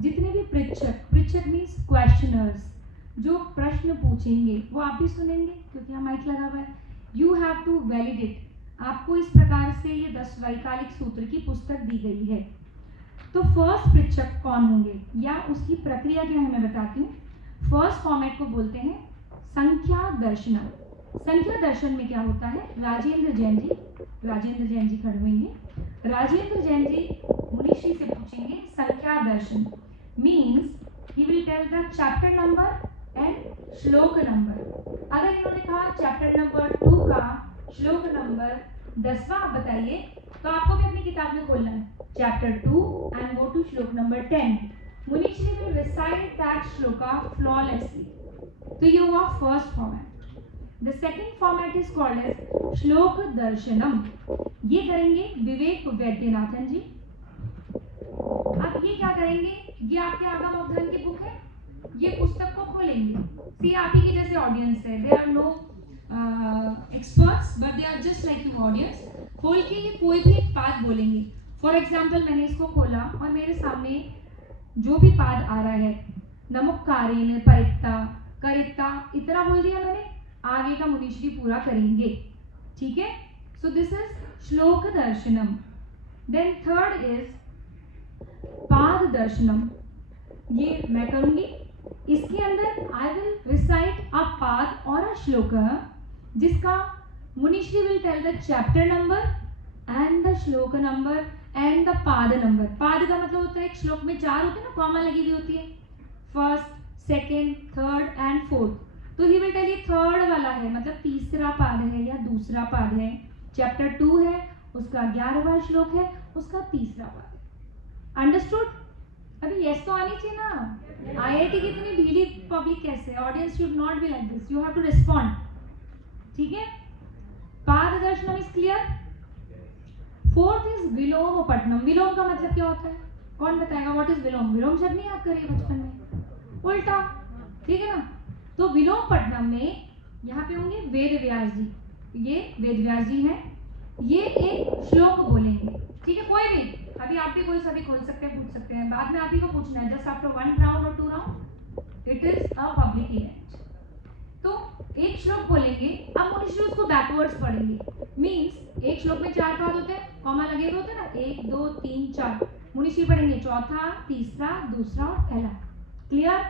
जितने भी पृच्छक means questioners, जो प्रश्न पूछेंगे वो आप भी सुनेंगे क्योंकि यहाँ माइक लगा हुआ है। यू हैव टू वैलिडेट, आपको इस प्रकार से ये 10 वैकल्पिक सूत्र की पुस्तक दी गई है। तो फर्स्ट पृच्छक कौन होंगे या उसकी प्रक्रिया क्या है मैं बताती हूँ। फर्स्ट फॉर्मेट को बोलते हैं संख्या दर्शनम। संख्या दर्शन में क्या होता है, राजेंद्र जैन जी खड़े होंगे। राजेंद्र जैन जी मुनिश्री से पूछेंगे संख्या दर्शन means he will tell the chapter number and shloka number. अगर इन्होंने कहा चैप्टर नंबर 2 का श्लोक नंबर 10वां आप बताइए, तो आपको भी अपनी किताब में खोलना है chapter 2 and go to shlok number 10। Munishri will recite that shloka flawlessly. तो ये हुआ first format. The second format is called as Shlok Darshanam. ये करेंगे विवेक वैद्यनाथन जी। अब ये क्या करेंगे, ये आपके आगम अवधान की बुक है, ये पुस्तक को खोलेंगे। सी आप ही की जैसे ऑडियंस है, they are no experts but they are just like you audience. खोल के ये कोई भी एक पाद बोलेंगे। फॉर एग्जाम्पल मैंने इसको खोला और मेरे सामने जो भी पाद आ रहा है, नमुक्कारेण परित्ता करित्ता इतना बोल दिया मैंने, आगे का मुनिश्री पूरा करेंगे। ठीक है, सो दिस इज श्लोक दर्शनम। देन थर्ड इज पाद दर्शनम, ये मैं करूंगी। इसके अंदर आई विल रिसाइट अ पाद और अ श्लोक जिसका Munishri will tell the chapter number and the shloka number and the pada number. पाद का मतलब होता है एक श्लोक में 4 होते हैं ना, कॉमा लगी हुई होती है, first second third and fourth. तो ही विल टेल ये थर्ड वाला है, मतलब तीसरा पाद है या दूसरा पाद है। चैप्टर 2 है, उसका 11वां श्लोक है, उसका तीसरा पाद है। अंडरस्टूड? अभी यस तो आनी चाहिए ना। आईआईटी की इतनी ढीली पब्लिक कैसे? Audience should not be like this, you have to respond. ठीक है, Pad Darshanam is clear. Fourth is विलोम पठनम। विलोम का मतलब क्या होता है, कौन बताएगा व्हाट इज विलोम? विलोम शब्द नहीं याद करिए बचपन में, उल्टा। ठीक है ना, तो विलोम पठनम में यहाँ पे होंगे वेद व्यास जी, ये वेद व्यास जी हैं, ये एक श्लोक बोलेंगे। ठीक है, कोई भी, अभी आप भी कोई सभी खोल सकते हैं, पूछ सकते हैं, बाद में आप ही को पूछना है, जस्ट आफ्टर 1 राउंड और 2 round it is a public event. तो एक श्लोक बोलेंगे, अब मुनिश्री उसको बैकवर्ड्स पढ़ेंगे। मींस एक श्लोक में 4 पाद होते हैं, कॉमा लगे हुए होते हैं ना, 1 2 3 4। मुनिश्री पढ़ेंगे चौथा, तीसरा, दूसरा और पहला। Clear?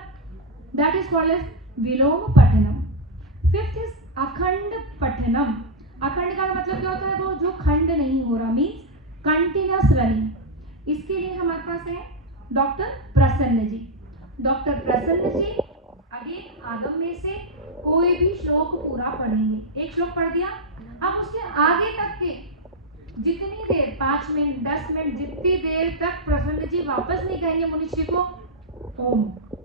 That is called as vilom pathanam. Fifth is akhand pathanam. अखंड का मतलब क्या होता है, वो जो खंड नहीं हो रहा, मीन्स कंटिन्यूअस रनिंग। इसके लिए हमारे पास है डॉक्टर प्रसन्न जी। डॉक्टर प्रसन्न जी अगेन आगम में से कोई भी श्लोक पूरा पढ़ेंगे। एक श्लोक पढ़ दिया, अब उसके आगे तक के जितनी देर, 5 मिनट 10 मिनट, जितनी देर तक प्रसन्न जी वापस नहीं कहेंगे मुनिश्री को ओम,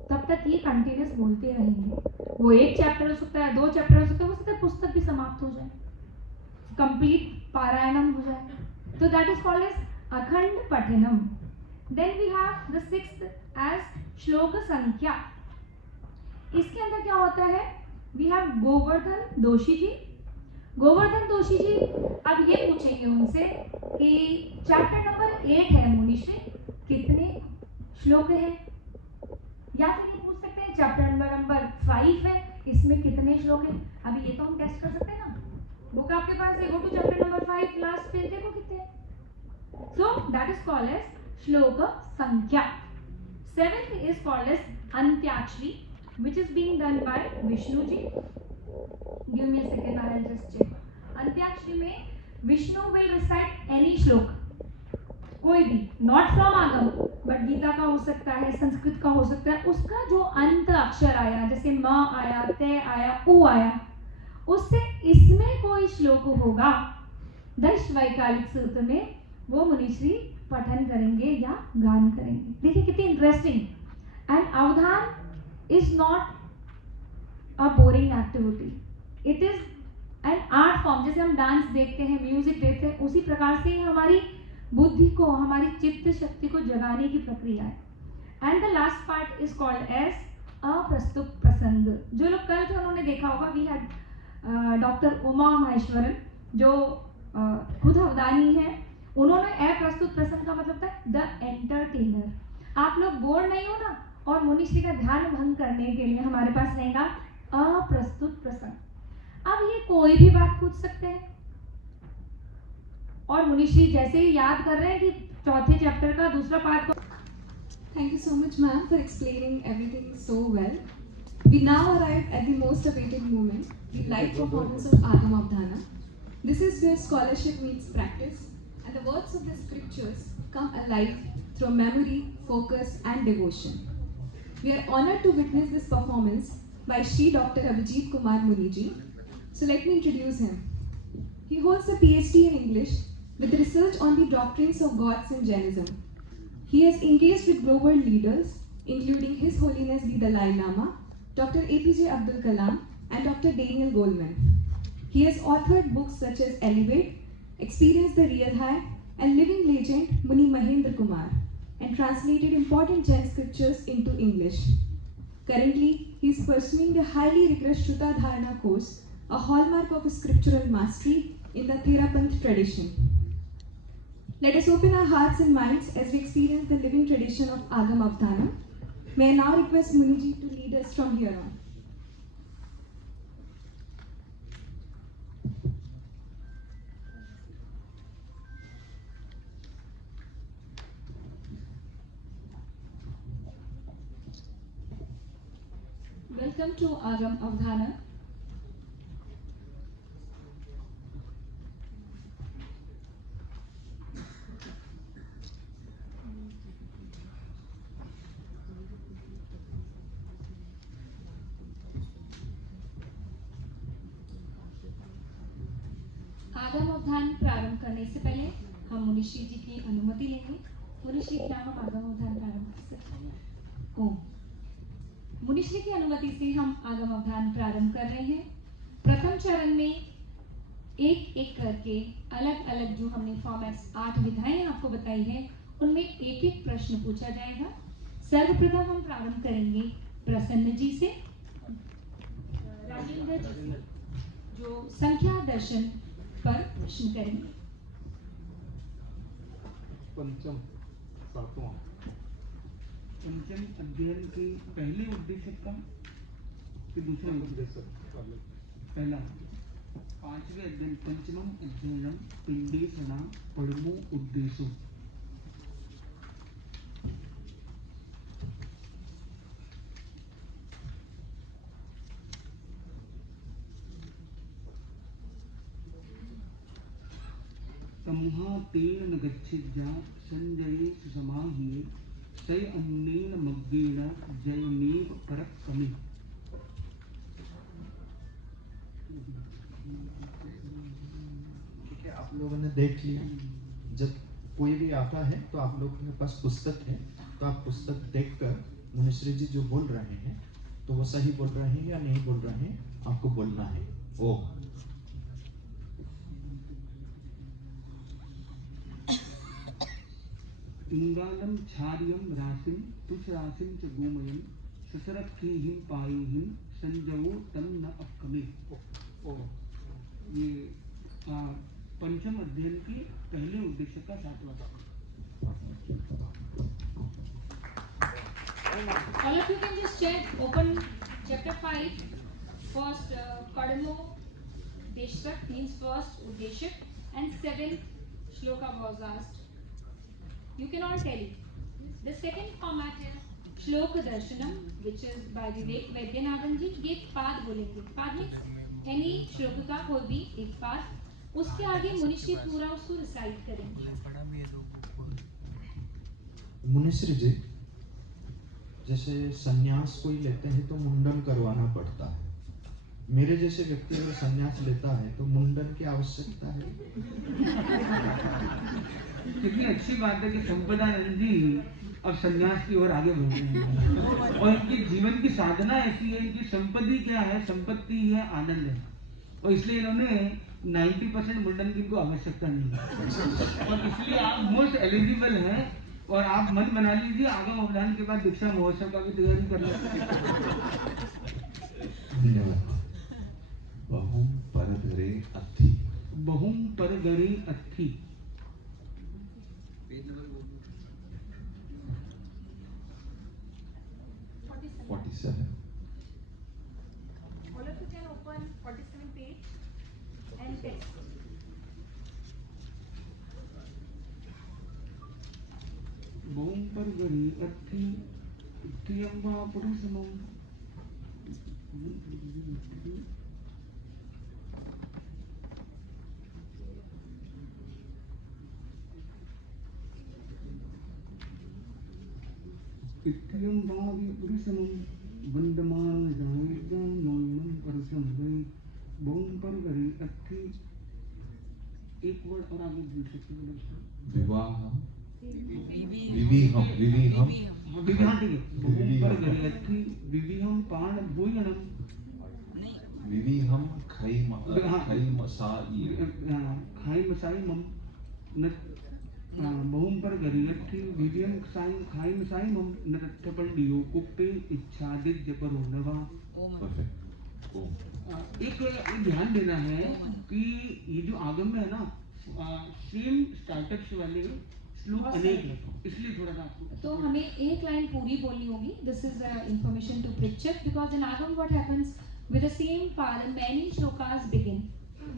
तब तक ये कंटिन्यूस बोलते रहेंगे। वो एक चैप्टर हो सकता है, 2 चैप्टर हो सकता है, हो सकता है पुस्तक भी समाप्त हो जाए, कंप्लीट पारायणम हो जाए। तो that is called as akhand pathanam. Then we have the sixth as shlok sankhya. इसके अंदर क्या होता है, वी हैव गोवर्धन दोषी जी। गोवर्धन दोषी जी अब ये पूछेंगे उनसे कि चैप्टर नंबर 8 है मुनिश्री, कितने श्लोक है? या फिर ये पूछ सकते हैं चैप्टर नंबर 5 है, इसमें कितने श्लोक है? अभी ये तो हम टेस्ट कर सकते हैं ना, बुक आपके पास है, go to chapter number 5 last page, देखो कितने। So that is called as shlok sankhya. Seventh is called as antakshari which is being done by Vishnu ji. Give me a second, I will just check. Antakshari में विष्णु will recite any श्लोक, कोई भी, not from आगम, but Gita का हो सकता है, संस्कृत का हो सकता है, उसका जो अंत अक्षर आया, जैसे म आया, ते आया, उ आया, उससे इसमें कोई श्लोक होगा 10 वैकल्पिक सूत्र में, वो मुनिश्री पठन करेंगे या गान करेंगे। देखिए कितनी interesting. And avadhan is not a boring activity, it is an art form। जैसे हम डांस देखते हैं, म्यूजिक देखते हैं, उसी प्रकार से हमारी बुद्धि को, हमारी चित्त शक्ति को जगाने की प्रक्रिया है। And the last part is called as aprastut prasang. जो लोग कल थे उन्होंने देखा होगा, we had doctor Uma Maheshwaran जो खुद अवधानी है, उन्होंने अप्रस्तुत प्रसंग का मतलब था द एंटरटेनर। आप लोग बोर नहीं हो ना, और मुनिश्री का ध्यान भंग करने के लिए हमारे पास रहेगा अप्रस्तुत प्रसंग। अब ये कोई भी बात पूछ सकते हैं, और मुनिश्री जैसे ही याद कर रहे हैं कि चौथे चैप्टर का दूसरा पार्ट को। Thank you so much, ma'am, for explaining everything so well. We now arrive at the most awaited moment, the live performance of Agam Avdhana. This is where scholarship meets practice, and the words of the scriptures come alive through memory, focus, and devotion. We are honored to witness this performance by Shri Dr. Abhijit Kumar Muniji. So let me introduce him. He holds a PhD in English with research on the doctrines of gods in Jainism. He has engaged with global leaders, including His Holiness the Dalai Lama, Dr. APJ Abdul Kalam, and Dr. Daniel Goleman. He has authored books such as Elevate, Experience the Real High, and Living Legend Muni Mahendra Kumar, and translated important Jain scriptures into English. Currently, he is pursuing the highly rigorous Shruta Dharana course, a hallmark of scriptural mastery in the Therapanth tradition. Let us open our hearts and minds as we experience the living tradition of Agam Avdhana. May I now request Muniji to lead us from here on. Welcome to Agam Avdhana. आगम अवधान प्रारंभ करने से पहले हम मुनिश्री जी की अनुमति लेंगे। मुनिश्री, क्या हम आगम अवधान प्रारंभ कर सकते हैं? ओम। मुनिश्री की अनुमति से हम आगम अवधान प्रारंभ कर रहे हैं। प्रथम चरण में एक एक करके अलग अलग जो हमने फॉर्मेट्स 8 विधाएं आपको बताई है, उनमें एक एक प्रश्न पूछा जाएगा। सर्वप्रथम हम प्रारंभ करेंगे प्रसन्न जी से, राजेंद्र जी से, जो संख्या दर्शन पर प्रश्न करेंगे। पंचम सातवां पंचम अध्ययन की पहली उद्देश्य का कि दूसरा उद्देश्य पहला पांचवें अध्ययन पंचमम अध्ययनम पिंडीसना परमो उद्देश्य। तमुहा तेन न गच्छिज्जा संजये सुसमाहिये सै अन्नेन मग्गेन जयनेव परक्कमि। ठीक है, आप लोगों ने देख लिया। जब कोई भी आता है तो आप लोगों के पास पुस्तक है, तो आप पुस्तक देखकर मुनिश्री जी जो बोल रहे हैं तो वो सही बोल रहे हैं या नहीं बोल रहे हैं, आपको बोलना है। ओ इंगालम छार्यम राशिम तुष राशिम च गोमयम ससरक्षेहिम पायेहिम संजवो तम न अपकमे। ये पंचम अध्ययन की पहले उद्देश्य का सातवां भाग। All of you can just check, open chapter 5, first Kadmo Deshtak means first Uddeshyak, and 7th Shloka was asked. You can all tell it. The second format is Shloka Darshanam, which is by Vivek Vaidyanathan ji. ये पाद बोलेंगे। पाद means any श्लोक का कोई भी एक पाद, उसके आगे मुनिश्री पूरा उसको रिसाइट करेंगे। मुनिश्री जी, जैसे संन्यास कोई लेते हैं तो मुंडन करवाना पड़ता है। मेरे जैसे व्यक्ति अगर संन्यास लेता है तो मुंडन की आवश्यकता है? कितनी अच्छी बात है कि संपदानंद जी अब संन्यास की ओर आगे बढ़ रहे हैं, और इनकी जीवन की साधना ऐसी है, इनकी संपत्ति क्या है, संपत्ति है आनंद है, और इसलिए इन्होंने 90% मुंडन की को आवश्यकता नहीं है, और इसलिए आप मोस्ट एलिजिबल हैं। और आप मन बना लीजिए, आगम अवधान के बाद दीक्षा महोत्सव का भी तैयारी कर लें। धन्यवाद। बहुम परगरे अत्थि। बहुम परगरे अत्थि। Sir. All of you can open 47 page and text. बूम पर गरी अर्थी त्रियंबा पुरुषमं त्रियंबा पुरुषमं वंदमान जायजा नोयनं परसम गई बूम पर गरी अर्थी। एक वर्ड और आगे बोल सकते हो दोस्तों। विवाह विविहम विविहां ठीक है। बूम पर गरी अर्थी विविहम पाण भोजनम विविहम खाई मसाई मम न बहुम पर गरी अर्थी विविहम खाई मसाई मम न तत्थपंडियो कुप्पे इच्छादित जपरो नवा। एक ध्यान देना है कि ये जो आगम में है ना सेम स्टार्टअप्स वाले श्लोक अनेक है, इसलिए थोड़ा सा आपको तो हमें एक लाइन पूरी बोलनी होगी। दिस इज इंफॉर्मेशन टू प्रेक्षक बिकॉज इन आगम what happens with the same पाद मैनी श्लोकास बिगिन।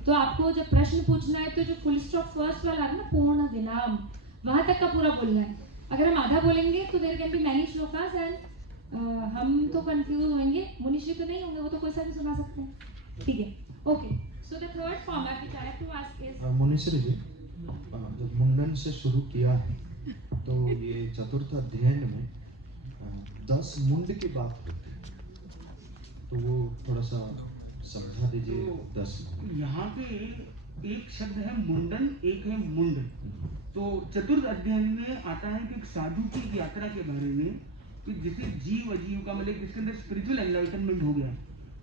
तो आपको जब प्रश्न पूछना है तो जो फुल स्टॉप फर्स्ट वाला है ना पूर्ण विराम वहां तक का पूरा बोलना है। अगर हम आधा बोलेंगे तो there can be many shlokas and हम तो कंफ्यूज होंगे, मुनिश्री तो नहीं होंगे, वो तो कोई सा भी सुना सकते हैं। ठीक है, okay. So the third format which I have to ask is Munishri ji, जब मुंडन से शुरू किया है तो ये चतुर्थ अध्ययन में 10 मुंड की बात होती है, तो वो थोड़ा सा समझा दीजिए। 10 यहाँ पे एक शब्द है मुंडन, एक है मुंड। तो चतुर्थ अध्ययन में आता है कि एक साधु की यात्रा के बारे में कि जिसे जीव अजीव का मतलब जिसके अंदर स्पिरिचुअल एनलाइटनमेंट हो गया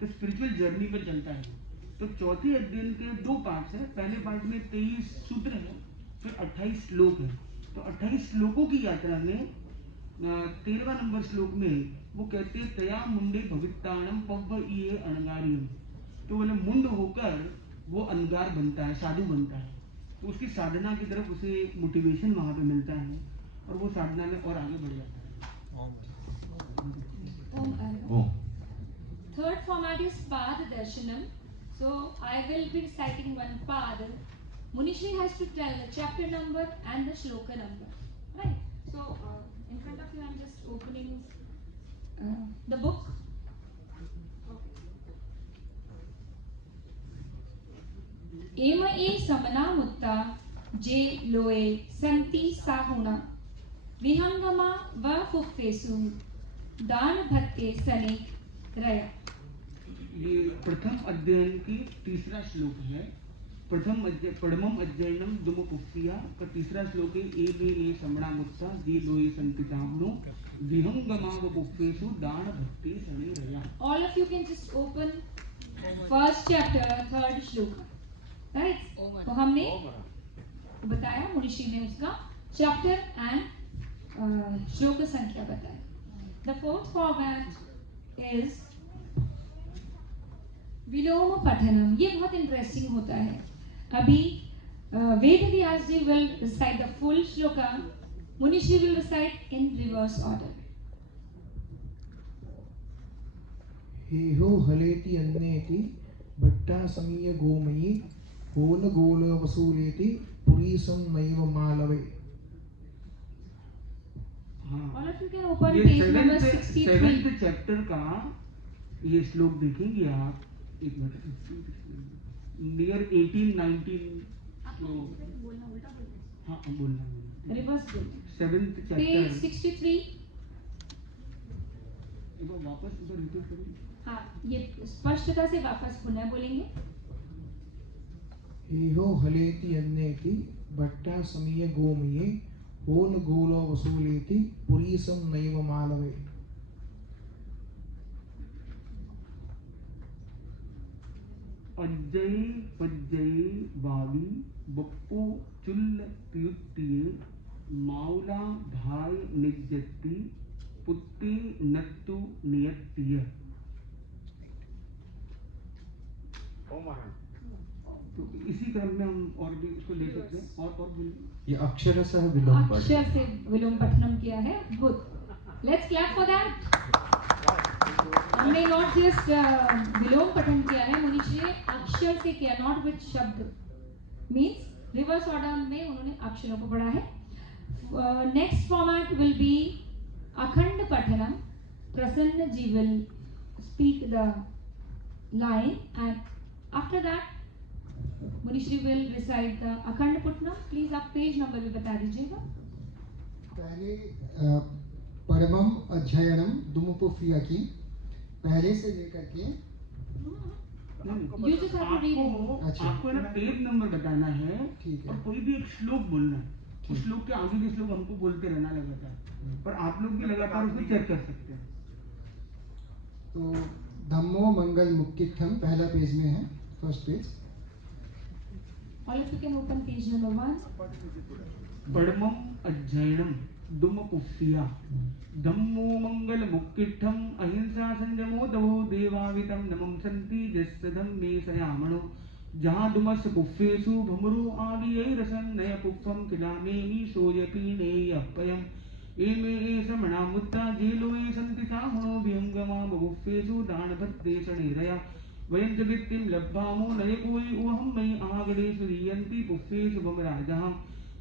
तो स्पिरिचुअल जर्नी पर चलता है। तो चौथे अध्ययन के 2 पार्ट्स है। पहले पार्ट में 23 सूत्र है, फिर 28 श्लोक है। तो 28 श्लोकों की यात्रा में 13वां नंबर श्लोक में वो कहते हैं तया मुंडे भविताणम पव्व ये अणगारियम। तो बोले मुंड होकर वो अनगार बनता है, साधु बनता है। तो उसकी साधना की तरफ उसे मोटिवेशन वहां पे मिलता है और वो साधना में और आगे बढ़ जाता है। Third format is Pad Darshanam. So I will be reciting one Pad. Munishri has to tell the chapter number and the shloka number. Right? So in front of you I am just opening the book. एम ए समना मुत्ता जे लोए संति साहुना विहंगमा व फुफ्फेसु दान भत्ते सने रया। ये प्रथम अध्ययन की तीसरा श्लोक है। पढ़मम अध्ययनम दुमुपुफ्फिया का तीसरा श्लोक है ए बे ए समणा मुत्ता जे लोए संति साहुनो विहंगमा व फुफ्फेसु दान भत्ते सने रया। All of you can just open first chapter, third श्लोक। राइट, तो हमने बताया, मुनिश्री ने उसका चैप्टर एंड श्लोक संख्या बताया। द फोर्थ फॉर्मेट इज विलोम पठनम। ये बहुत इंटरेस्टिंग होता है। अभी Ved Vyas ji will recite the full shloka, Munishri will recite in reverse order. हेहो हलेति अन्नेति भट्टा समीय गोमयी होल गोल वसूलेति पुरीसं नैव मालवे। All of you can open ये page number 63. 7th चैप्टर का ये श्लोक देखेंगे आप। एक मिनट, नियर 18-19 श्लोक। हाँ बोलना रिवर्स बोल। 7th page chapter 63। एक बार वापस उधर रिपीट करिए। हाँ, ये स्पष्टता से वापस पुनः बोलेंगे। हेहो हलेति अन्नेति भट्टा समीय गोमये होल गोल वसूलेति पुरीसं नैव मालवे। अज्जय पज्जय वावी बप्पो चुल्ल पियुत्तिये माउला धाय निज्जति पुत्ते नत्तु नियत्तिय। तो इसी क्रम में हम और भी उसको ले सकते हैं। और बोलिए। ये अक्षरशः विलोम अक्षर से विलोम पठनम किया है। Good, let's clap for that. हमने नॉट जस्ट विलोम पठन किया है, मुनीश्री ने अक्षर से किया, नॉट विथ शब्द, मीन्स रिवर्स ऑर्डर में उन्होंने अक्षरों को पढ़ा है. Next format will be akhand pathanam. Prasanna ji will speak the line and after that Munishri will recite the akhand pathanam. Please आप पेज नंबर भी बता दीजिएगा. पहले परमम अध्ययनम दुमुपुफिया की पहले से लेकर के You just have to read it. अच्छा। आपको ना पेज नंबर बताना है ठीक है। और कोई भी एक श्लोक बोलना है. उस श्लोक के आगे के श्लोक हमको बोलते रहना लगातार, पर आप लोग भी लगातार उसको चेक कर सकते हैं. तो धम्मो मंगल मुक्तित्थम पहला पेज में है, first page. All of you can open page number 1. परमम अध्ययनम दुमपुफिया धम्मो मंगल मुक्तिठम अहिंसा संयमो दवो देवावितम नमं सन्ति जस्सदम मे सयामणो जहाँ दुमस पुफ्फेषु भमरो आवियै रसं नय पुफ्फम किलामेहि सोयपीने अपयम एमे समणा मुद्दा जेलोए सन्ति साहणो विहंगमा बुफ्फेषु दानभद्देशनेरया वयं जगित्तिं लब्धामो नयकोई ओहं मयि आगदेषु रियन्ति पुफ्फेषु भमराजः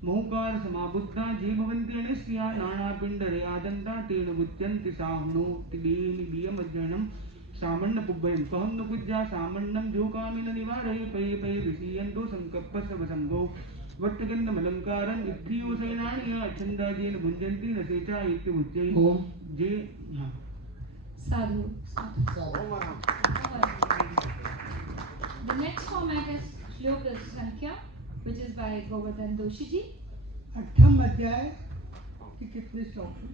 महुकार समाबुद्धा जे भवन्ति अनिस्या नानापिण्डरे आदन्ता तेन गुच्यन्ति साहुनो तिलेनि बियमज्जनम् सामण्ण पुब्बयं कहन्न पूज्या सामण्णं जोकामिन निवारये पये पये विसीयन्तो संकप्पसवसंगो वट्टगन्धमलङ्कारम् इत्थियो सैनान्य छन्दा जेन भुञ्जन्ति न सेचा इत्युच्चैः ओम जे हाँ Sadhu. The next format is Shlok Sankhya, which is by Govardhan Doshi ji. Atham अध्याय के कितने श्लोक हैं?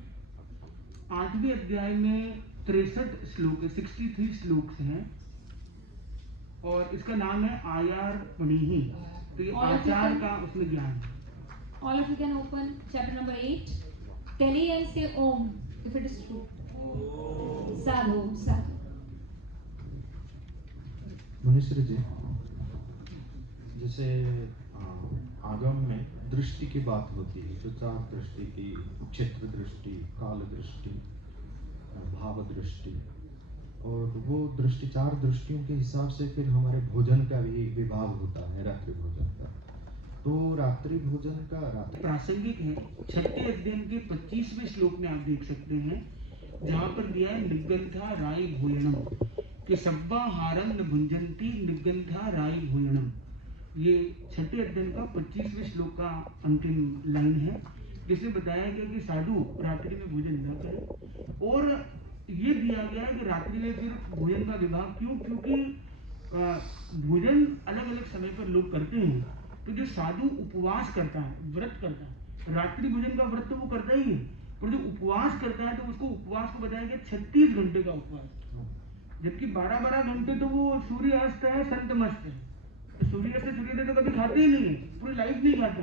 8वें अध्याय में 63 श्लोक 63 श्लोक हैं और इसका नाम है आयार पणिहि. तो ये आचार का उसमें ज्ञान है. All of you can open chapter number 8. Tally and say Om if it is true. Sadhu, sadhu. मनुष्य जी, जैसे आगम में दृष्टि की बात होती है, जो 4 दृष्टि की, क्षेत्र दृष्टि, काल दृष्टि, भाव दृष्टि, और वो दृष्टि 4 दृष्टियों के हिसाब से फिर हमारे भोजन का भी विभाग होता है, रात्रि भोजन का. तो रात्रि भोजन का प्रासंगिक है. 6वें अध्याय के 25वें श्लोक में आप देख सकते हैं जहाँ पर दिया है निगंथा राय भोजनम कि सब्बाहारम न भुंजंती निगंथा राय भोजनम. ये 6वें अध्याय का 25वें श्लोक का अंतिम लाइन है, जिसमें बताया गया कि साधु रात्रि में भोजन न करें. और ये दिया गया है कि रात्रि में फिर भोजन का विभाग क्यों, क्योंकि भोजन अलग अलग समय पर लोग करते हैं. तो जो साधु उपवास करता है, व्रत करता है, रात्रि भोजन का व्रत तो वो करता ही है, पर जो उपवास करता है तो उसको उपवास को बताया गया 36 घंटे का उपवास. जबकि 12-12 घंटे तो वो सूर्य अस्त है, संत मस्त है. सूर्य से सूर्योदय तो कभी खाते ही नहीं है, पूरी लाइफ नहीं खाते.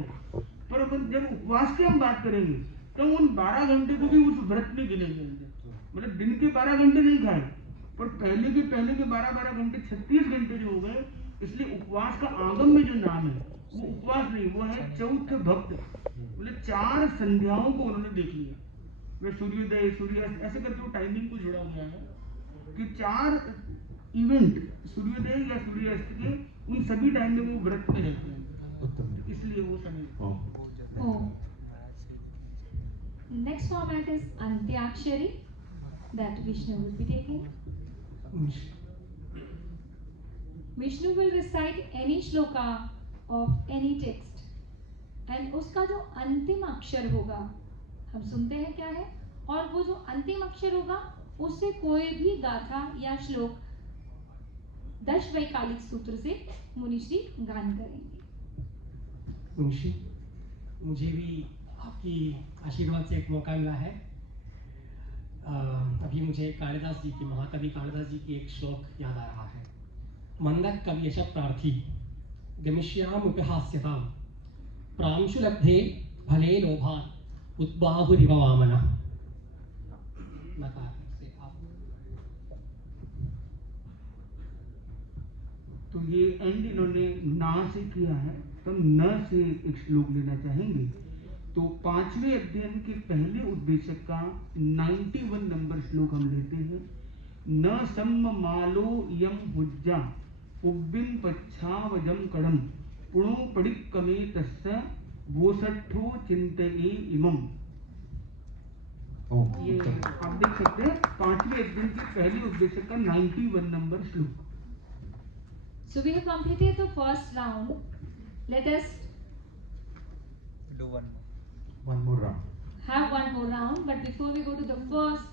पर अपन जब उपवास की हम बात करेंगे तो उन 12 घंटे को भी उस व्रत में गिनेंगे. मतलब दिन के 12 घंटे नहीं खाए, पर पहले के 12-12 घंटे 36 घंटे जो हो गए. इसलिए उपवास का आगम में जो नाम है वो उपवास नहीं, वो है चौथ भक्त. मतलब 4 संध्याओं को उन्होंने देख लिया. वे सूर्योदय, सूर्यास्त ऐसे करके वो टाइमिंग को जुड़ा गया है कि 4 इवेंट सूर्योदय या सूर्यास्त के उन सभी टाइम में वो व्रत में रहते हैं, इसलिए वो समय. Om. Next format is Antyakshari that Vishnu will be taking. Vishnu will recite any shloka of any text and उसका जो अंतिम अक्षर होगा हम सुनते हैं क्या है, और वो जो अंतिम अक्षर होगा उससे कोई भी गाथा या श्लोक 10 वैकालिक सूत्र से मुनिश्री गान करेंगे. मुंशी, मुझे भी आपकी आशीर्वाद से एक मौका मिला है. अभी मुझे कालिदास जी की, महाकवि कालिदास जी की एक श्लोक याद आ रहा है. मंदक कवियश प्रार्थी गमिष्याम उपहास्यताम प्रांशुलब्धे भले लोभात् उद्बाहुरिव वामनः. नकार से आप. तो ये एंड इन्होंने ना से किया है, तो हम न से एक श्लोक लेना चाहेंगे. तो 5वें अध्ययन के पहले उद्देश्य का 91 नंबर श्लोक हम लेते हैं. न सम्म मालो यम हुज्जा उब्बिम पच्छावजम कड़म पुणो पडिक्कमे तस्य बोसठो चिंतये इमम। ये आप देख सकते हैं 5वें अध्याय की पहली उपदेशक का 91 नंबर श्लोक। So we have completed the first round. Let us Do one more. One more round. have one more round, but before we go to the first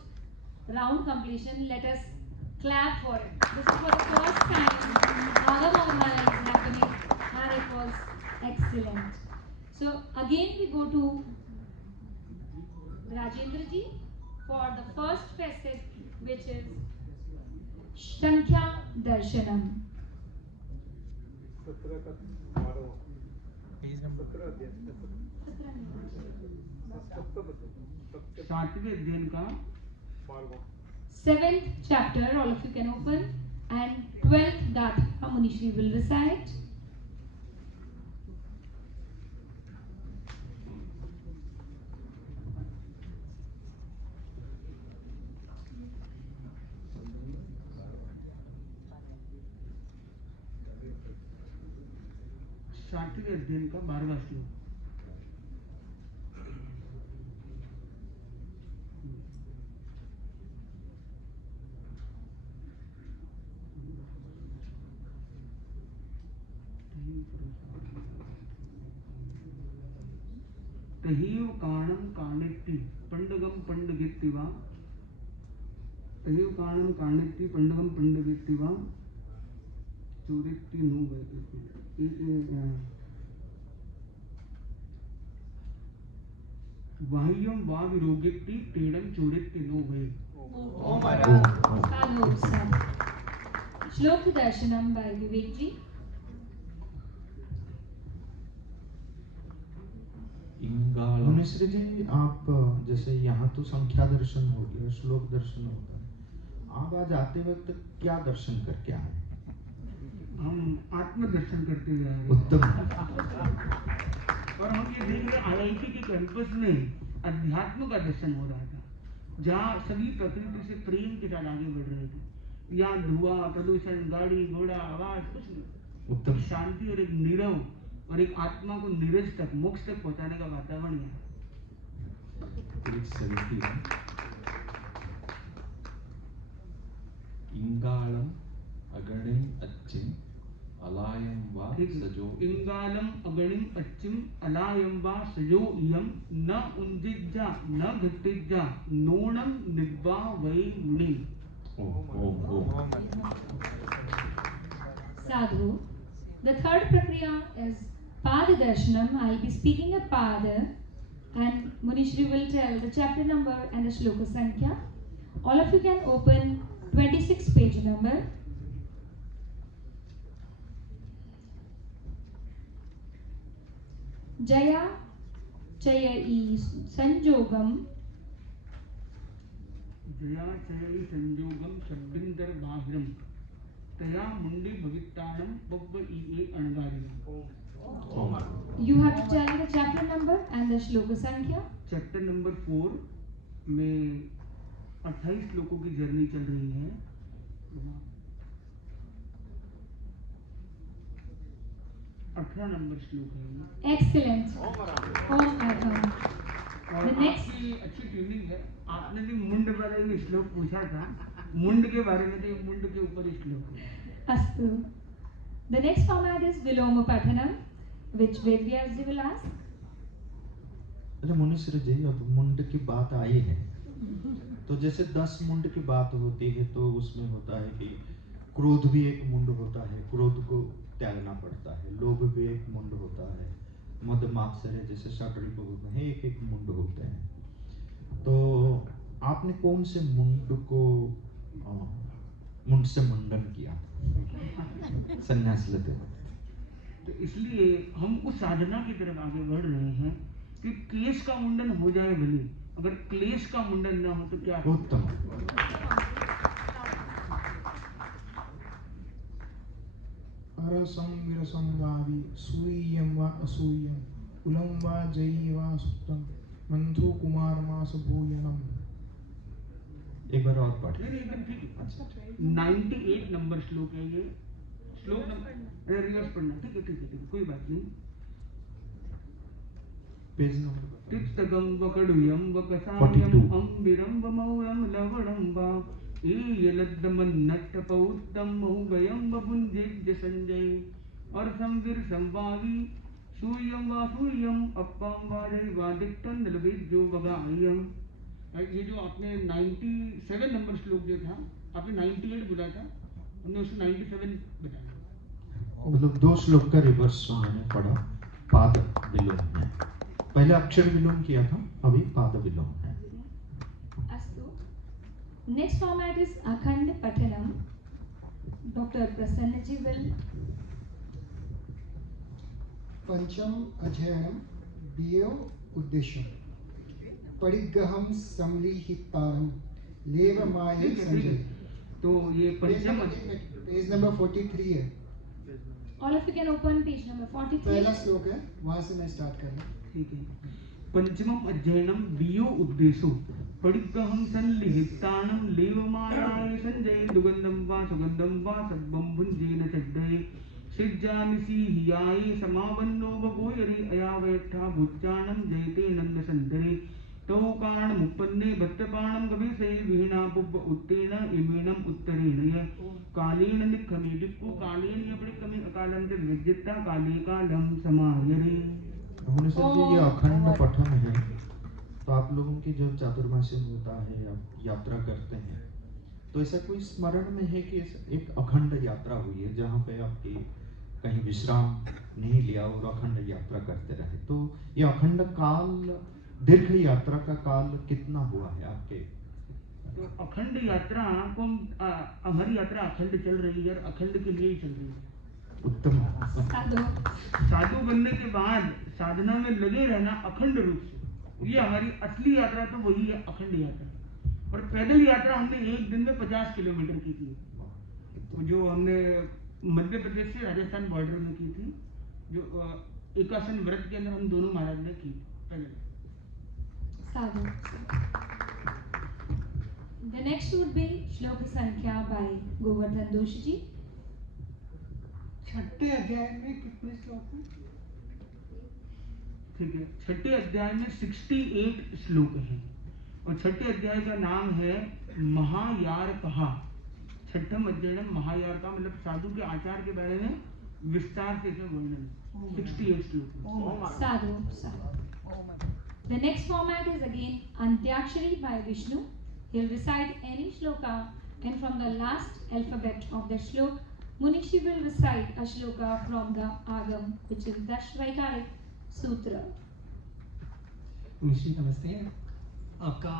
round completion, let us clap for it. This is for the first time Agam Avdhana is happening and it was excellent. So again we go to Rajendra ji for the first facet, which is Sankhya Darshanam. Page number 7वें अध्याय का 7th chapter, all of you can open, and 12th Gatha Munishri will recite. सातवें अध्याय का 12वां श्लोक। तहीव काणम काणेत्ति पंडगम पंडगेत्तिवा तहीव काणम काणेत्ति पंडगम पंडगेत्तिवा चोरित्ति नो वाह्यम वा विरोगेत्ति तेडम चोरित्ति नो वे। Sadhu sir. Shlok Darshanam by Vivek ji. Munishri ji, आप जैसे यहाँ तो संख्या दर्शन हो गया, श्लोक दर्शन होता है, आप आज आते वक्त क्या दर्शन करके आए? हम आत्म दर्शन करते जा रहे हैं। उत्तम। और हम ये देख रहे IIT के कैंपस में अध्यात्म का दर्शन हो रहा था, जहाँ सभी प्रकृति से प्रेम के साथ आगे बढ़ रहे थे। यहाँ धुआं, प्रदूषण, गाड़ी घोड़ा, आवाज कुछ नहीं। उत्तम। शांति और एक नीरव और एक आत्मा को नीरज तक, मोक्ष तक पहुंचाने का वातावरण है। इंगालम अगणिम अच्छिम अलायम वा सजो। इंगालम अगणिम अच्छिम अलायम वा सजो इयम न उंजिज्जा न घटिज्जा नोणम निब्बा वै मुनि। Sadhu. The third prakriya is Pada Darshanam. I will be speaking a Pada and Munishri will tell the chapter number and the shloka sankhya. All of you can open 26 page number. Jaya Chayai Sanjogam Jaya चयई संयोगम शब्दिंदर बाहिरम तया मुंडी भवित्तानम बब्ब ईए अणगारिम। You have to tell me the chapter number and the shloka sankhya. Chapter number 4 में 28 श्लोकों की journey चल रही है। 18 नंबर श्लोक है। Excellent. Om Adham. और The next- आपकी अच्छी ट्यूनिंग है। आपने भी मुंड वाले में श्लोक पूछा था, मुंड के बारे में, तो मुंड के ऊपर ही श्लोक है। Astu. The next format is Viloma Pathanam, which Vedvyas will ask. अच्छा मुनिश्री जी, अब मुंड की बात आई है तो जैसे 10 मुंड की बात होती है तो उसमें होता है कि क्रोध भी एक मुंड होता है, क्रोध को त्यागना पड़ता है। लोभ भी एक मुंड होता है। मद मात्सर्य जैसे षड्रिप होते हैं, एक एक मुंड होते हैं। तो आपने कौन से मुंड को मुंड से मुंडन किया संन्यास लेते वक्त? तो इसलिए हम उस साधना की तरफ आगे बढ़ रहे हैं कि केश का मुंडन हो जाए भले, अगर क्लेश का मुंडन ना हो तो क्या। उत्तम। अरसं विरसं वावि सूय्यं वा असूय्यं कुलं वा जयी वा सुप्तं मंथु कुमार मास भूयनम। एक बार और पढ़। नहीं एकदम ठीक है। अच्छा 98 नंबर श्लोक है ये। श्लोक नंबर अरे रिवर्स पढ़ना। ठीक है ठीक है कोई बात नहीं। पेज नंबर तिक्तगं वकडुयं वकसायं 42 अम्बिरं वमौरं लवणं वा ईयलद्दमन्नट्टपौत्तं महुगयं वपुञ्जेद्य संजय और संवीर संवावी सूर्यं वा सूर्यं अप्पं वा दैवादिक्तं नलवेद्यो वगायं। ये जो आपने 97 नंबर श्लोक जो था आपने 98 बोला था हमने उसको 97 बताया। मतलब 2 श्लोक का रिवर्स मैंने पढ़ा। पाद विलोम है, पहले अक्षर विलोम किया था, अभी पाद विलोम है। अस्तु। Next format is akhand पठनम। Doctor प्रसन्न जी विल। पंचम अध्ययनम बीओ उद्देश्यम परिग्रहम समलिहितारम लेवमाये संजय। तो ये पंचम पेज नंबर 43 है। All of you can open page number 43. पहला श्लोक है, वहां से मैं स्टार्ट कर रहा हूँ। ठीक है। पंचमम अध्ययनम बीओ उद्देशो परिग्रहम संलिहितानम लेवमानाय संजय दुगंधम वा सुगंधम वा सद्वं भुंजेन चड्डये सिज्जामिसी हियाय समावन्नो वगोयरे अयावैठा भुज्जानम जयते नंद संतरे तो कारण मुपन्ने भट्टपाणम गवेसे विहीना पुब्ब उत्तेन इमेनम उत्तरेण य कालेन निखमे दिक्कु कालेन यपड़े कमे अकालं च विजिता काले कालम समायरे। हमने समझे ये अखंड पठन है। तो आप लोगों की जब चातुर्मास्य होता है या यात्रा करते हैं तो ऐसा कोई स्मरण में है कि एक अखंड यात्रा हुई है जहाँ पे आपकी कहीं विश्राम नहीं लिया और अखंड यात्रा करते रहे। तो ये अखंड काल, दीर्घ यात्रा का काल कितना हुआ है आपके? तो अखंड यात्रा को हमारी यात्रा अखंड चल रही है, अखंड के लिए ही चल रही है। उत्तम। साधु बनने के बाद साधना में लगे रहना अखंड रूप से, ये हमारी असली यात्रा तो वही है, अखंड यात्रा। और पैदल यात्रा हमने एक दिन में 50 किलोमीटर की थी, तो जो हमने मध्य प्रदेश से राजस्थान बॉर्डर में की थी, जो एकासन व्रत के अंदर हम दोनों महाराज ने की पैदल। साधु। The next would be श्लोक संख्या by गोवर्धन दोषी जी। छठे अध्याय में कितने श्लोक हैं? ठीक है, छठे अध्याय में 68 श्लोक हैं और छठे अध्याय का नाम है महायार कहा। छठम अध्याय में महायार का मतलब साधु के आचार के बारे में विस्तार से वर्णन। 68 श्लोक। साधु साधु। The next format is again Antyakshari by Vishnu. He'll recite any shloka and from the last alphabet of the shlok, Munishi will recite a shloka from the Agam, which is Dashvaikarik Sutra. मुनिषी नमस्ते। आपका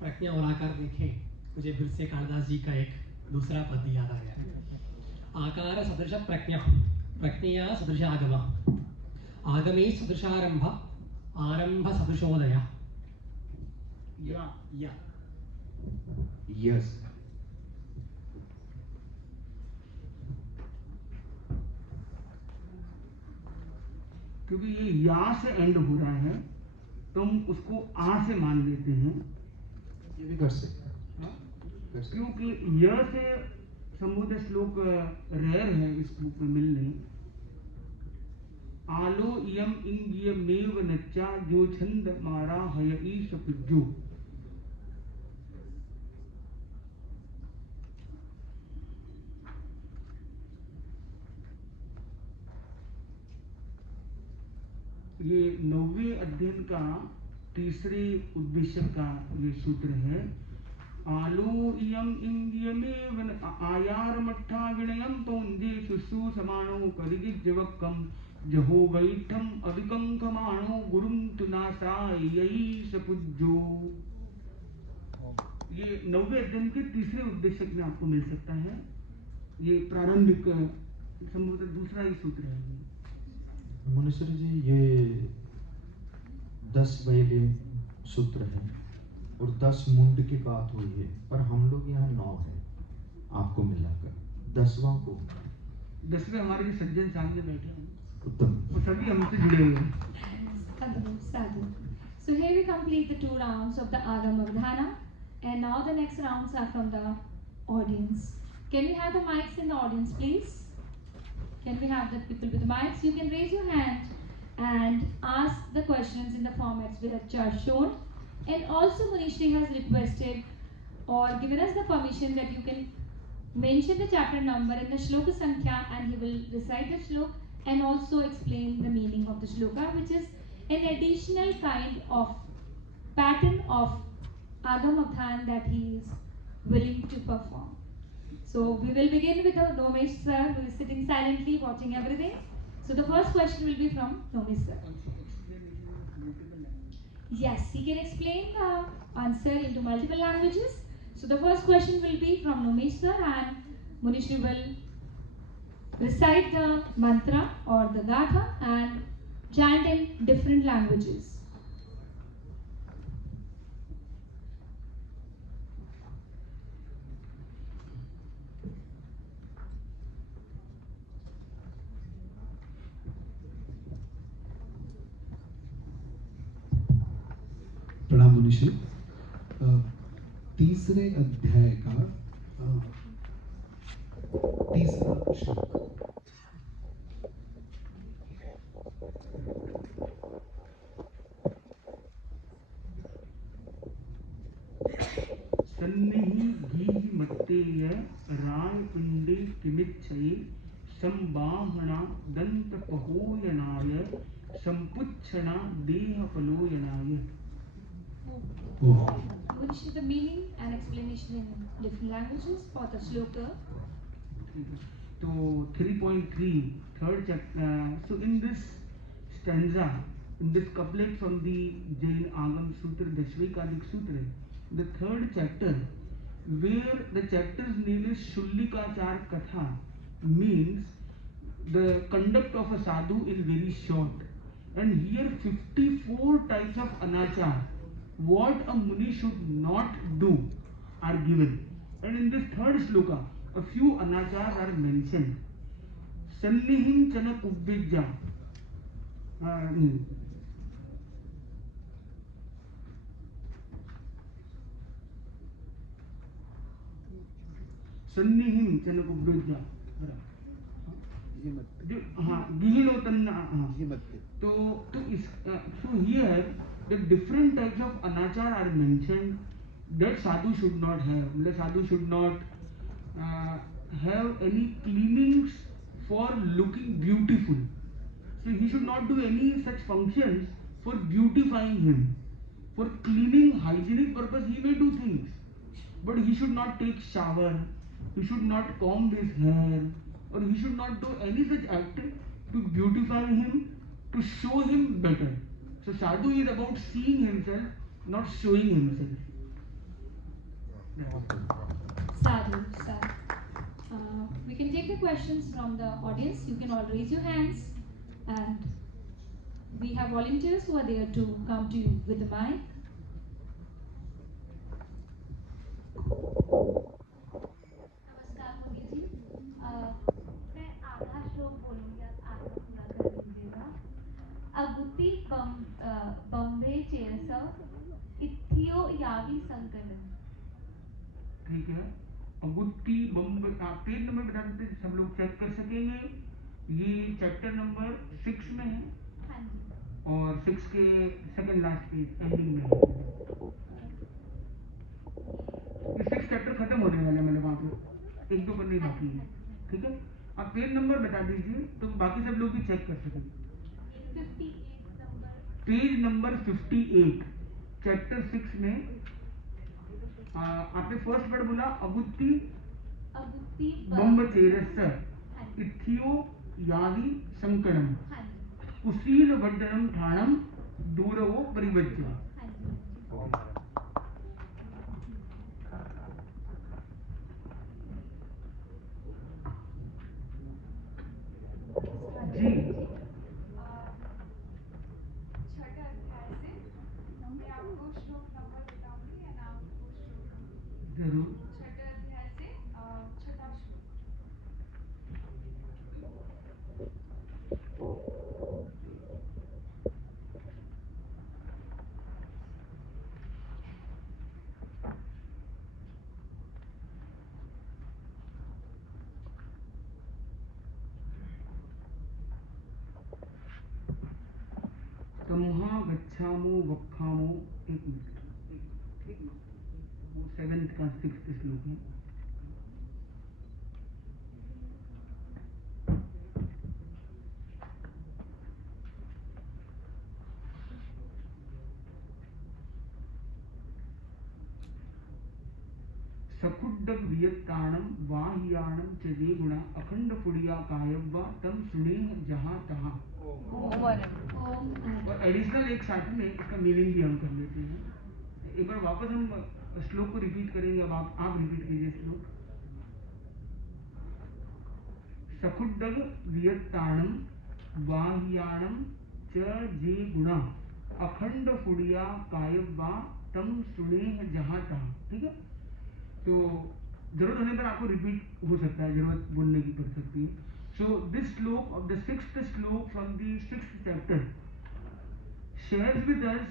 प्रज्ञा और आकार देखें, मुझे फिर से कालिदास जी का एक दूसरा पद याद आ गया। आकार सदृश प्रज्ञा, प्रज्ञया सदृश आगम, आगमे सदृशारंभ, आरंभ सदृशोदय। या यस। क्योंकि ये या से एंड हो रहा है तो हम उसको आ से मान लेते हैं। ये भी कर सकते हैं, क्योंकि य से संबोधित श्लोक रेयर है इस बुक में मिलने। आलो इयम इंगियमेव नच्चा जो छंद मारा हय ईश पुज्जो। ये 9वें अध्ययन का तीसरे उद्देश्य का ये सूत्र है। आलो इयम इंगियमेव आयार मट्ठा विनयम पौंजे सुसु समानो करिगिज्जवक्कम जहो वैठम अविकंकमाणो गुरुम तुनासायई सपुज्जो। ये 9वें अध्ययन के तीसरे उद्देश्य में आपको मिल सकता है। ये प्रारंभिक संभवतः दूसरा ही सूत्र है। मुनीश्वर जी ये 10 पहले सूत्र है और 10 मुंड की बात हुई है, पर हम लोग यहाँ 9 है आपको मिलाकर। 10वां को 10वें हमारे जो सज्जन सामने बैठे हैं उत्तम, वो सभी हमसे जुड़े हुए हैं। Sadhu, sadhu. So here we complete the 2 rounds of the Agam Avdhana And now the next rounds are from the audience. Can we have the mics in the audience, please? Can we have the people with the mics? You can raise your hand and ask the questions in the formats which are shown. And also Munishri has requested or given us the permission that you can mention the chapter number and the shloka sankhya, and he will recite the shlok and also explain the meaning of the shloka, which is an additional kind of pattern of Agam Avdhan that he is willing to perform. So we will begin with our Nomesh sir, who is sitting silently watching everything. So the first question will be from Nomesh sir. Yes, he can explain the answer into multiple languages. So the first question will be from Nomesh sir, and Munishri will recite the mantra or the gatha and chant in different languages. प्रणाम मुनिश्री। तीसरे अध्याय का तीसरा श्लोक। सन्निहि घीहि मत्तेय राय पिंडे किमिच्छये संबाहना दंत पहोयनाय संपुच्छना देह फलोयनाय। Munishri, the meaning and explanation in different languages for the shloka. So 3.3, third chapter. So in this stanza, in this couplet from the Jain Agam Sutra, Dashvikadik Sutra, the third chapter, where the chapter's name is Shullikaachar Katha, means the conduct of a sadhu is very short. And here 54 types of anachar, what a muni should not do, are given. And in this third shloka, a few anachars are mentioned. Sannihim chana kubbijja. सन्निहिम चन कुब्बेजा, so here the different types of anachar are mentioned that sadhu should not have. The sadhu should not have any cleanings for looking beautiful. So he should not do any such functions for beautifying him. For cleaning hygienic purpose he may do things, but he should not take shower, he should not comb his hair, or he should not do any such act to beautify him, to show him better. So sadhu is about seeing himself, not showing himself. Sadhu, sadhu. We can take the questions from the audience. You can all raise your hands, and we have volunteers who are there to come to you with the mic. नमस्कार मोदी जी, मैं आधा श्लोक बोलूंगी, आप आधा पूरा कर लीजिएगा। अगुति बम्बे चेरस इथियो यावी संकलन। ठीक है, अगुत्ती बम्बे, पेज नंबर बता देते सब लोग चेक कर सकेंगे। ये चैप्टर नंबर 6 में है। हाँ जी। और 6 के सेकंड लास्ट पेज एंडिंग में है। ये 6 चैप्टर खत्म होने वाला है, मतलब वहाँ पे 1-2 पन्ने बाकी है। ठीक है, आप पेज नंबर बता दीजिए तो बाकी सब लोग भी चेक कर सकेंगे। पेज नंबर 58 चैप्टर 6 में आपने फर्स्ट वर्ड बोला अगुत्ती बम्ब चेरस इथियो यावी संकटम कुशील वड्डनम ठाणम दूरवो परिवज्य। जी छठे अध्याय से मैं आपको श्लोक नंबर बताऊंगी या नाम आपको श्लोक जरूर। छठे अध्याय से छठा श्लोक। इच्छामो वक्षामो, एक मिनट, वो 7th का 6th श्लोक है। सकुड्डग वियत्ताणम वाह्याणम च जे गुणा अखंड पुड़िया कायव्वा तम सुनेह जहां तहां। और एडिशनल एक साथ में इसका मीनिंग भी हम कर लेते हैं। एक बार वापस हम श्लोक को रिपीट करेंगे। अब आप रिपीट कीजिए श्लोक। सकुड्डग वियत्ताणम वाह्याणम च जे गुणा अखंड पुड़िया कायव्वा तम सुनेह जहां तहां। ठीक है, तो जरूरत होने पर आपको रिपीट हो सकता है, जरूरत बोलने की पड़ सकती है। सो दिस श्लोक ऑफ द 6th श्लोक from the 6th chapter shares with us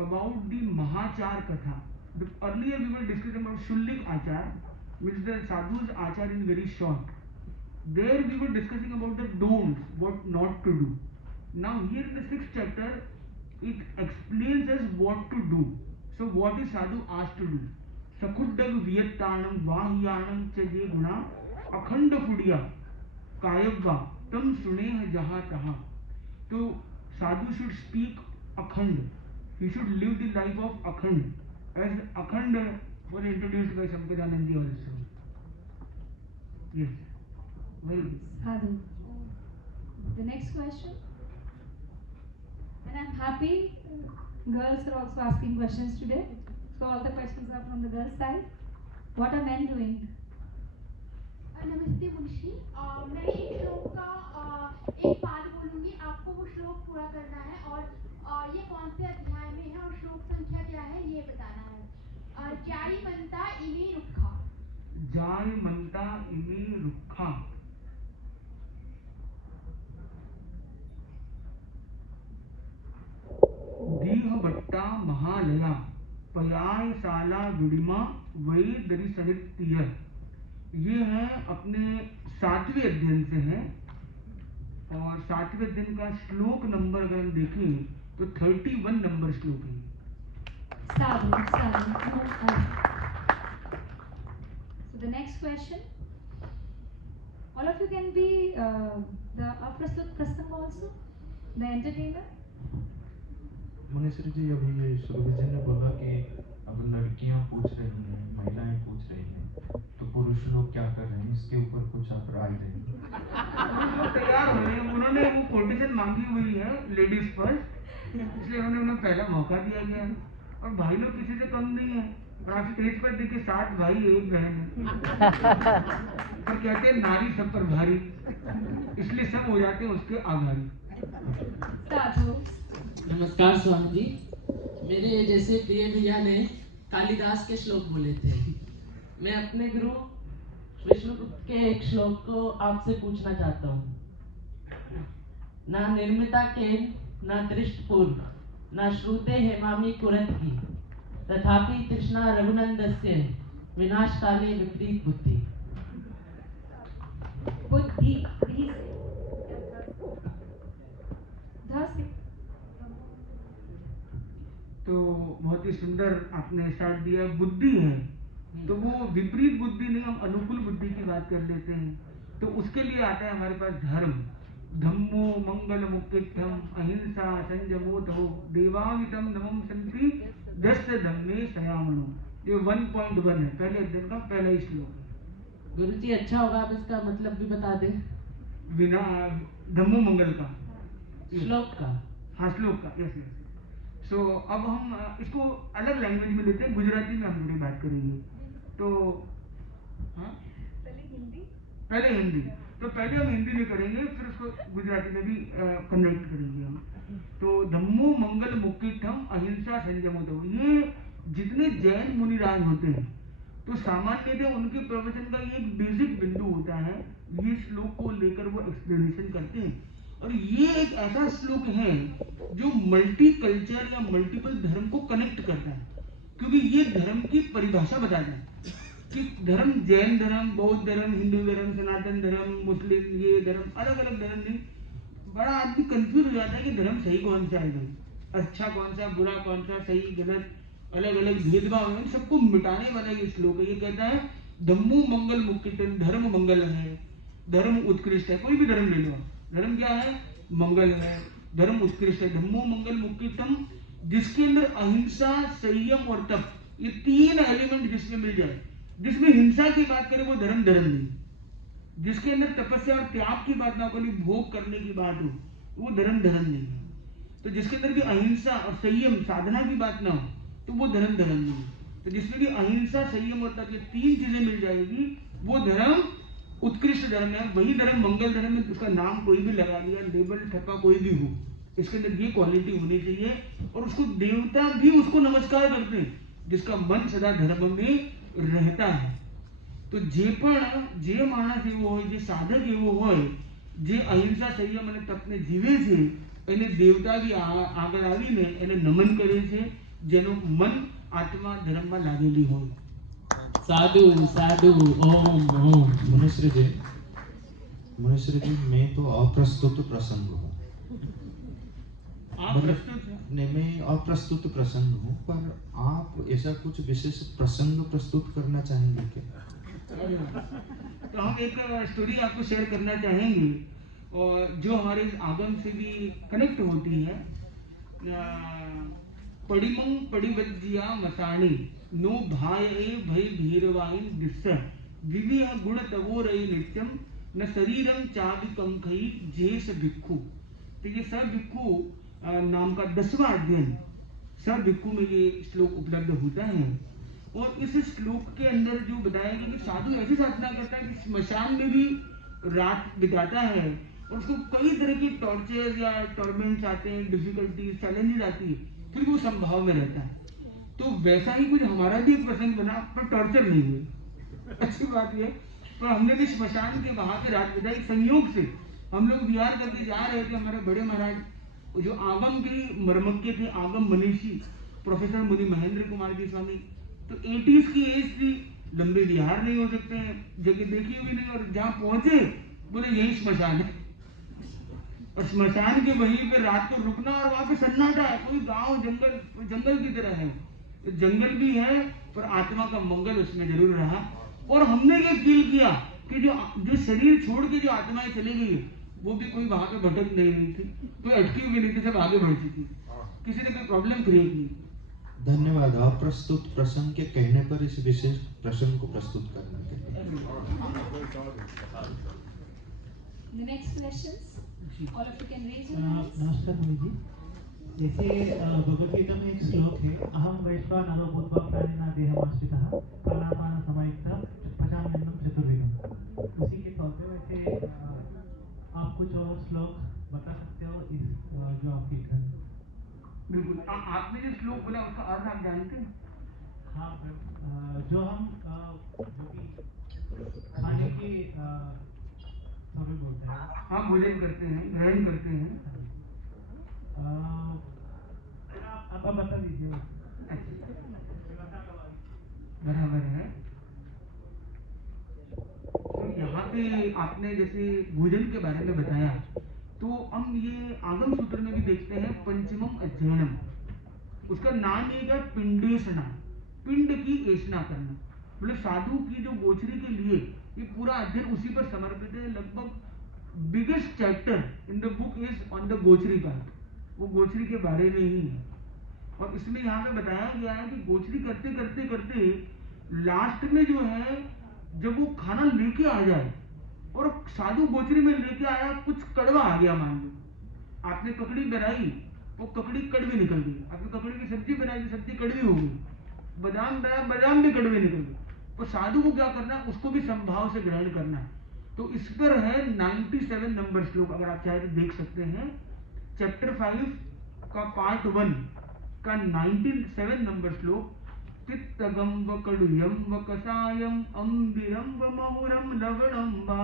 about the Mahachar Katha. Earlier we were discussing about Shullik Achar, which the sadhus achar in very short. There we were discussing about the don'ts, what not to do. Now here in the 6th chapter, it explains us what to do. So what is sadhu asked to do? Sakuddag viyattanam vahyanam च जे गुणा अखंड पुड़िया कायव्वा तम सुनेह जहां तहां। तो sadhu should speak akhand. He should live the life of akhand, as akhand was introduced by Samkadanand ji also. Yes, very good. Sadhu. The next question, and I'm happy girls are also asking questions today. So all the questions are from the girls' side. What are men doing? नमस्ते मुंशी, मैं एक श्लोक का एक पाद बोलूंगी, आपको वो श्लोक पूरा करना है और ये कौन से अध्याय में है और श्लोक संख्या क्या है ये बताना है। जाई मनता इमे रुखा। जाय मनता इमे रुखा। दीह भट्टा महालया पयाय साला गुड़िमा वही दरी सनित्य। ये है अपने 7वें अध्ययन से है और 7वें अध्ययन का श्लोक नंबर अगर हम देखें तो 31 नंबर श्लोक है। So the next question, all of you can be the Aprastut Prastham also, the entertainer. Munishwari जी, अभी ये सुरभि जी ने बोला कि अब लड़कियां पूछ रही हैं, महिलाएं पूछ रही हैं, तो पुरुष लोग क्या कर रहे हैं, इसके ऊपर कुछ आप राय देंगे? तैयार हो रहे हैं, उन्होंने वो कोटेशन मांगी हुई है लेडीज फर्स्ट, इसलिए उन्हें पहला मौका दिया गया है। और भाई लोग किसी से कम नहीं है, और आप स्टेज पर देखिए 7 भाई 1 बहन है। और कहते हैं नारी सब पर भारी, इसलिए सब हो जाते हैं उसके आभारी। नमस्कार स्वामी जी, मेरे जैसे प्रिय भैया ने कालिदास के श्लोक बोले थे। मैं अपने गुरु विष्णुगुप्त के एक श्लोक को आपसे पूछना चाहता हूँ। ना निर्मिता के ना दृष्टपूर्व ना श्रुते हेमामी कुरत की तथापि तृष्णा रघुनंदस्य विनाश काले विपरीत बुद्धि। बुद्धि तो बहुत ही सुंदर आपने स्टार्ट दिया। बुद्धि है तो वो विपरीत बुद्धि नहीं, हम अनुकूल बुद्धि की बात कर लेते हैं। तो उसके लिए आता है हमारे पास धर्म। धम्मो मंगल मुक्तिम अहिंसा संयमोतो देवावितम नमम संति दस्त धम्मे सयामणो। ये 1.1 है, पहले अध्ययन का पहला ही श्लोक है। गुरुजी अच्छा होगा आप इसका मतलब भी बता दें। बिना धम्मो मंगल का श्लोक का, हाँ श्लोक का, यस यस। सो अब हम इसको अलग लैंग्वेज में लेते हैं, गुजराती में हम थोड़ी बात करेंगे। तो हाँ पहले हिंदी, तो पहले हम हिंदी में करेंगे, फिर उसको गुजराती में भी कनेक्ट करेंगे हम। तो धम्मो मंगल मुक्तिम अहिंसा संयमोतो, ये जितने जैन मुनिराज होते हैं तो सामान्यतः उनके प्रवचन का एक बेसिक बिंदु होता है, ये श्लोक को लेकर वो एक्सप्लेनेशन करते हैं। और ये एक ऐसा श्लोक है जो मल्टी कल्चर या मल्टीपल धर्म को कनेक्ट करता है, क्योंकि ये धर्म की परिभाषा बताता है कि धर्म जैन धर्म, बौद्ध धर्म, हिंदू धर्म, सनातन धर्म, मुस्लिम, ये धर्म, अलग अलग धर्म नहीं। बड़ा आदमी कंफ्यूज हो जाता है कि धर्म सही कौन सा है भाई। अच्छा कौन सा, बुरा कौन सा, सही गलत, अलग अलग भेदभाव है, इन सबको मिटाने वाला ये श्लोक है। ये कहता है धम्मो मंगल मुक्तितम, धर्म मंगल है, धर्म उत्कृष्ट है। कोई भी धर्म ले लो, धर्म क्या है? मंगल है, धर्म उत्कृष्ट है। धम्मो मंगल मुक्तितम, जिसके अंदर अहिंसा, संयम और तप, ये तीन एलिमेंट जिसमें मिल जाए, जिसमें हिंसा की बात करें वो धर्म नहीं, जिसके अंदर तपस्या और त्याग की बात ना हो, भोग करने की बात हो, वो धर्म नहीं है। तो जिसके अंदर भी अहिंसा और संयम साधना की बात ना हो तो वो धर्म नहीं है। तो जिसमें भी अहिंसा, संयम और तप, ये तीन चीजें मिल जाएगी, वो धर्म उत्कृष्ट धर्म है, वही धर्म मंगल धर्म है। उसका नाम कोई भी लगा दिया, लेबल ठप्पा कोई भी हो, इसके अंदर ये क्वालिटी होनी चाहिए। और उसको देवता भी उसको नमस्कार करते हैं, जिसका मन सदा धर्म में रहता है। तो जे पण जे मानस एवो હોય, જે સાધક એવો હોય, જે અહિંસા, સંયમ અને તપને જીવે છે, એને દેવતા બી આગળ આવીને એને નમન કરે છે, જેનો મન આત્મા ધર્મમાં લાગેલી હોય। साधु साधु ओम ओम। मुनिश्री जी, मैं तो अप्रस्तुत प्रसंग हूँ। आप प्रस्तुत हैं? नहीं, मैं अप्रस्तुत प्रसंग हूँ, पर आप ऐसा कुछ विशेष प्रसंग प्रस्तुत करना चाहेंगे क्या? तो हम एक स्टोरी आपको शेयर करना चाहेंगे, और जो हमारे इस आगम से भी कनेक्ट होती है। पडिमं पडिवज्जिया मसाणी नो भाय भय भीरवाइन दिस्स विविह गुण तवो रई नित्यम न शरीरम चाविकम खई जेस भिक्खु। तो ये सब भिक्खु नाम का 10वां अध्ययन सब भिक्खु में ये श्लोक उपलब्ध होता है। और इस श्लोक के अंदर जो बताया गया कि साधु ऐसी साधना करता है कि स्मशान में भी रात बिताता है, और उसको कई तरह की टॉर्चर या टॉर्मेंट्स आते हैं, डिफिकल्टीज, चैलेंजेस आती है, फिर वो संभाव में रहता है। तो वैसा ही कुछ हमारा भी एक प्रसंग बना, पर टॉर्चर नहीं हुई, अच्छी बात ये। पर हमने भी स्मशान के वहां पे रात बिताई। संयोग से हम लोग विहार करके जा रहे थे, हमारे बड़े महाराज जो आगम के मर्मज्ञ थे, आगम मनीषी प्रोफेसर मुनि महेंद्र कुमार जी स्वामी, तो 80s की एज थी, लंबे विहार नहीं हो सकते हैं, जगह देखी हुई नहीं, और जहाँ पहुंचे बोले यही स्मशान है। और स्मशान के वहीं पे रात को रुकना, और वहां पे सन्नाटा है, कोई गांव जंगल की तरह है, जंगल भी है पर आत्मा का मंगल उसमें जरूर रहा। और हमने ये फील किया कि जो शरीर छोड़ के जो आत्माएं चली गई वो भी कोई वहां पे भटक नहीं रही थी, कोई अटकी हुई नहीं थी, सब आगे बढ़ चुकी, किसी ने कोई प्रॉब्लम क्रिएट नहीं। धन्यवाद अप्रस्तुत प्रसंग के कहने पर इस विशेष प्रसंग को प्रस्तुत करने के लिए। The next questions, all of you can raise your hands. नमस्कार मुनि जी, जैसे भगवद गीता में एक श्लोक है, अहम वैश्वा नरो भूत्वा प्राणिना देहमाश्रितः प्राणापान समायुक्तः पचाम्यन्नं चतुर्विधम्। उसी के तौर पे वैसे आप कुछ और श्लोक बता सकते हो इस जो आपकी खंड? बिल्कुल, आपने जो श्लोक बोला उसका अर्थ आप जानते हैं? हाँ, जो हम जो कि खाने की समय बोलते हैं, हाँ, भोजन करते हैं, ग्रहण करते हैं, आप बता दीजिए। बराबर है। तो यहाँ पे आपने जैसे भोजन के बारे में बताया, तो हम ये आगम सूत्र में भी देखते हैं पंचमम अध्ययनम, उसका नाम एक है पिंडेशना, पिंड की ऐसना करना। मतलब साधु की जो गोचरी के लिए ये पूरा अध्ययन उसी पर समर्पित है। लगभग biggest chapter in the book is on the gochari part, वो गोचरी के बारे में ही है। और इसमें यहाँ पे बताया गया है कि गोचरी करते करते करते लास्ट में जो है, जब वो खाना लेके आ जाए और साधु गोचरी में लेके आया, कुछ कड़वा आ गया, मान लो आपने ककड़ी बनाई, वो ककड़ी कड़वी निकल गई, आपने ककड़ी की सब्जी बनाई तो सब्जी कड़वी हो गई, बादाम बनाया बादाम भी कड़वे निकल गए। तो साधु को क्या करना है, उसको भी संभाव से ग्रहण करना है। तो इस पर है 97 नंबर श्लोक, अगर आप चाहे तो देख सकते हैं। चैप्टर 5 का पार्ट 1 का 97 नंबर श्लोक। तिक्तगम व कड़ुयम व कसायम अम्बिरम व महुरम लवणम वा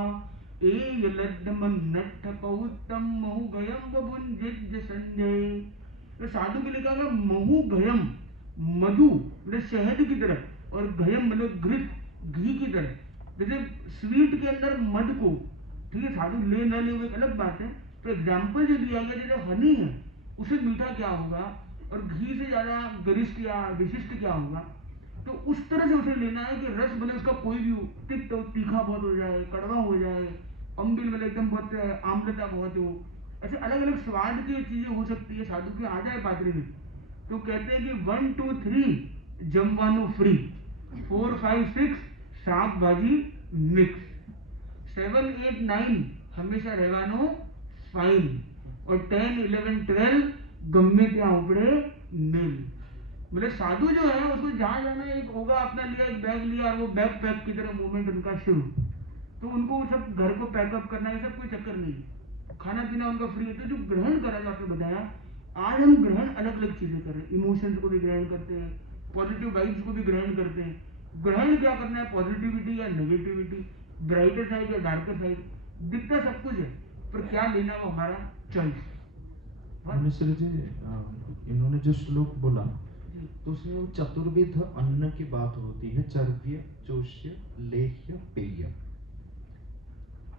एयलद्दमन्नट्ठ पौत्तम महुगयम व भुंजिज्ज संजय। तो साधु के लिए कहा गया महुगयम, मधु मतलब शहद की तरह, और गयम मतलब घृत, घी की तरह। जैसे स्वीट के अंदर मध को, ठीक है, साधु ले न ले वो एक अलग बात है, तो एग्जाम्पल जो दिया गया जैसे हनी है, उसे मीठा क्या होगा और घी से ज्यादा गरिष्ठ या विशिष्ट क्या होगा। तो उस तरह से उसे लेना है कि रस भले उसका कोई भी हो, तिक्त तीखा बहुत हो जाए, कड़वा हो जाए, अम्बिल वाले एकदम बहुत आम्लता बहुत हो, ऐसे अलग अलग स्वाद की चीजें हो सकती है। साधु के आ जाए पात्रे में तो कहते हैं कि 1 2 3 जमवानो फ्री, 4 5 6 शाक भाजी मिक्स, 7 8 9 हमेशा रहवानो फाइन, और 10 11 12 गम्मे क्या उपड़े मिल। बोले साधु जो है उसको जहाँ जाना एक होगा, अपना लिया एक बैग लिया और वो बैग पैक की तरह मूवमेंट उनका शुरू, तो उनको सब घर को पैकअप करना ये सब कोई चक्कर नहीं, खाना पीना उनका फ्री है। तो जो ग्रहण करा जो आपने बताया, आज हम ग्रहण अलग अलग चीजें कर रहे हैं, इमोशंस को भी ग्रहण करते हैं, पॉजिटिव वाइब्स को भी ग्रहण करते हैं। ग्रहण क्या करना है, पॉजिटिविटी या नेगेटिविटी, ब्राइटर साइड या डार्कर साइड, दिखता सब कुछ है, पर क्या लेना वो हमारा चॉइस। मिश्र जी, इन्होंने जो श्लोक बोला तो उसमें वो चतुर्विध अन्न की बात होती है, चर्व्य, चोष्य, लेह्य, पेय।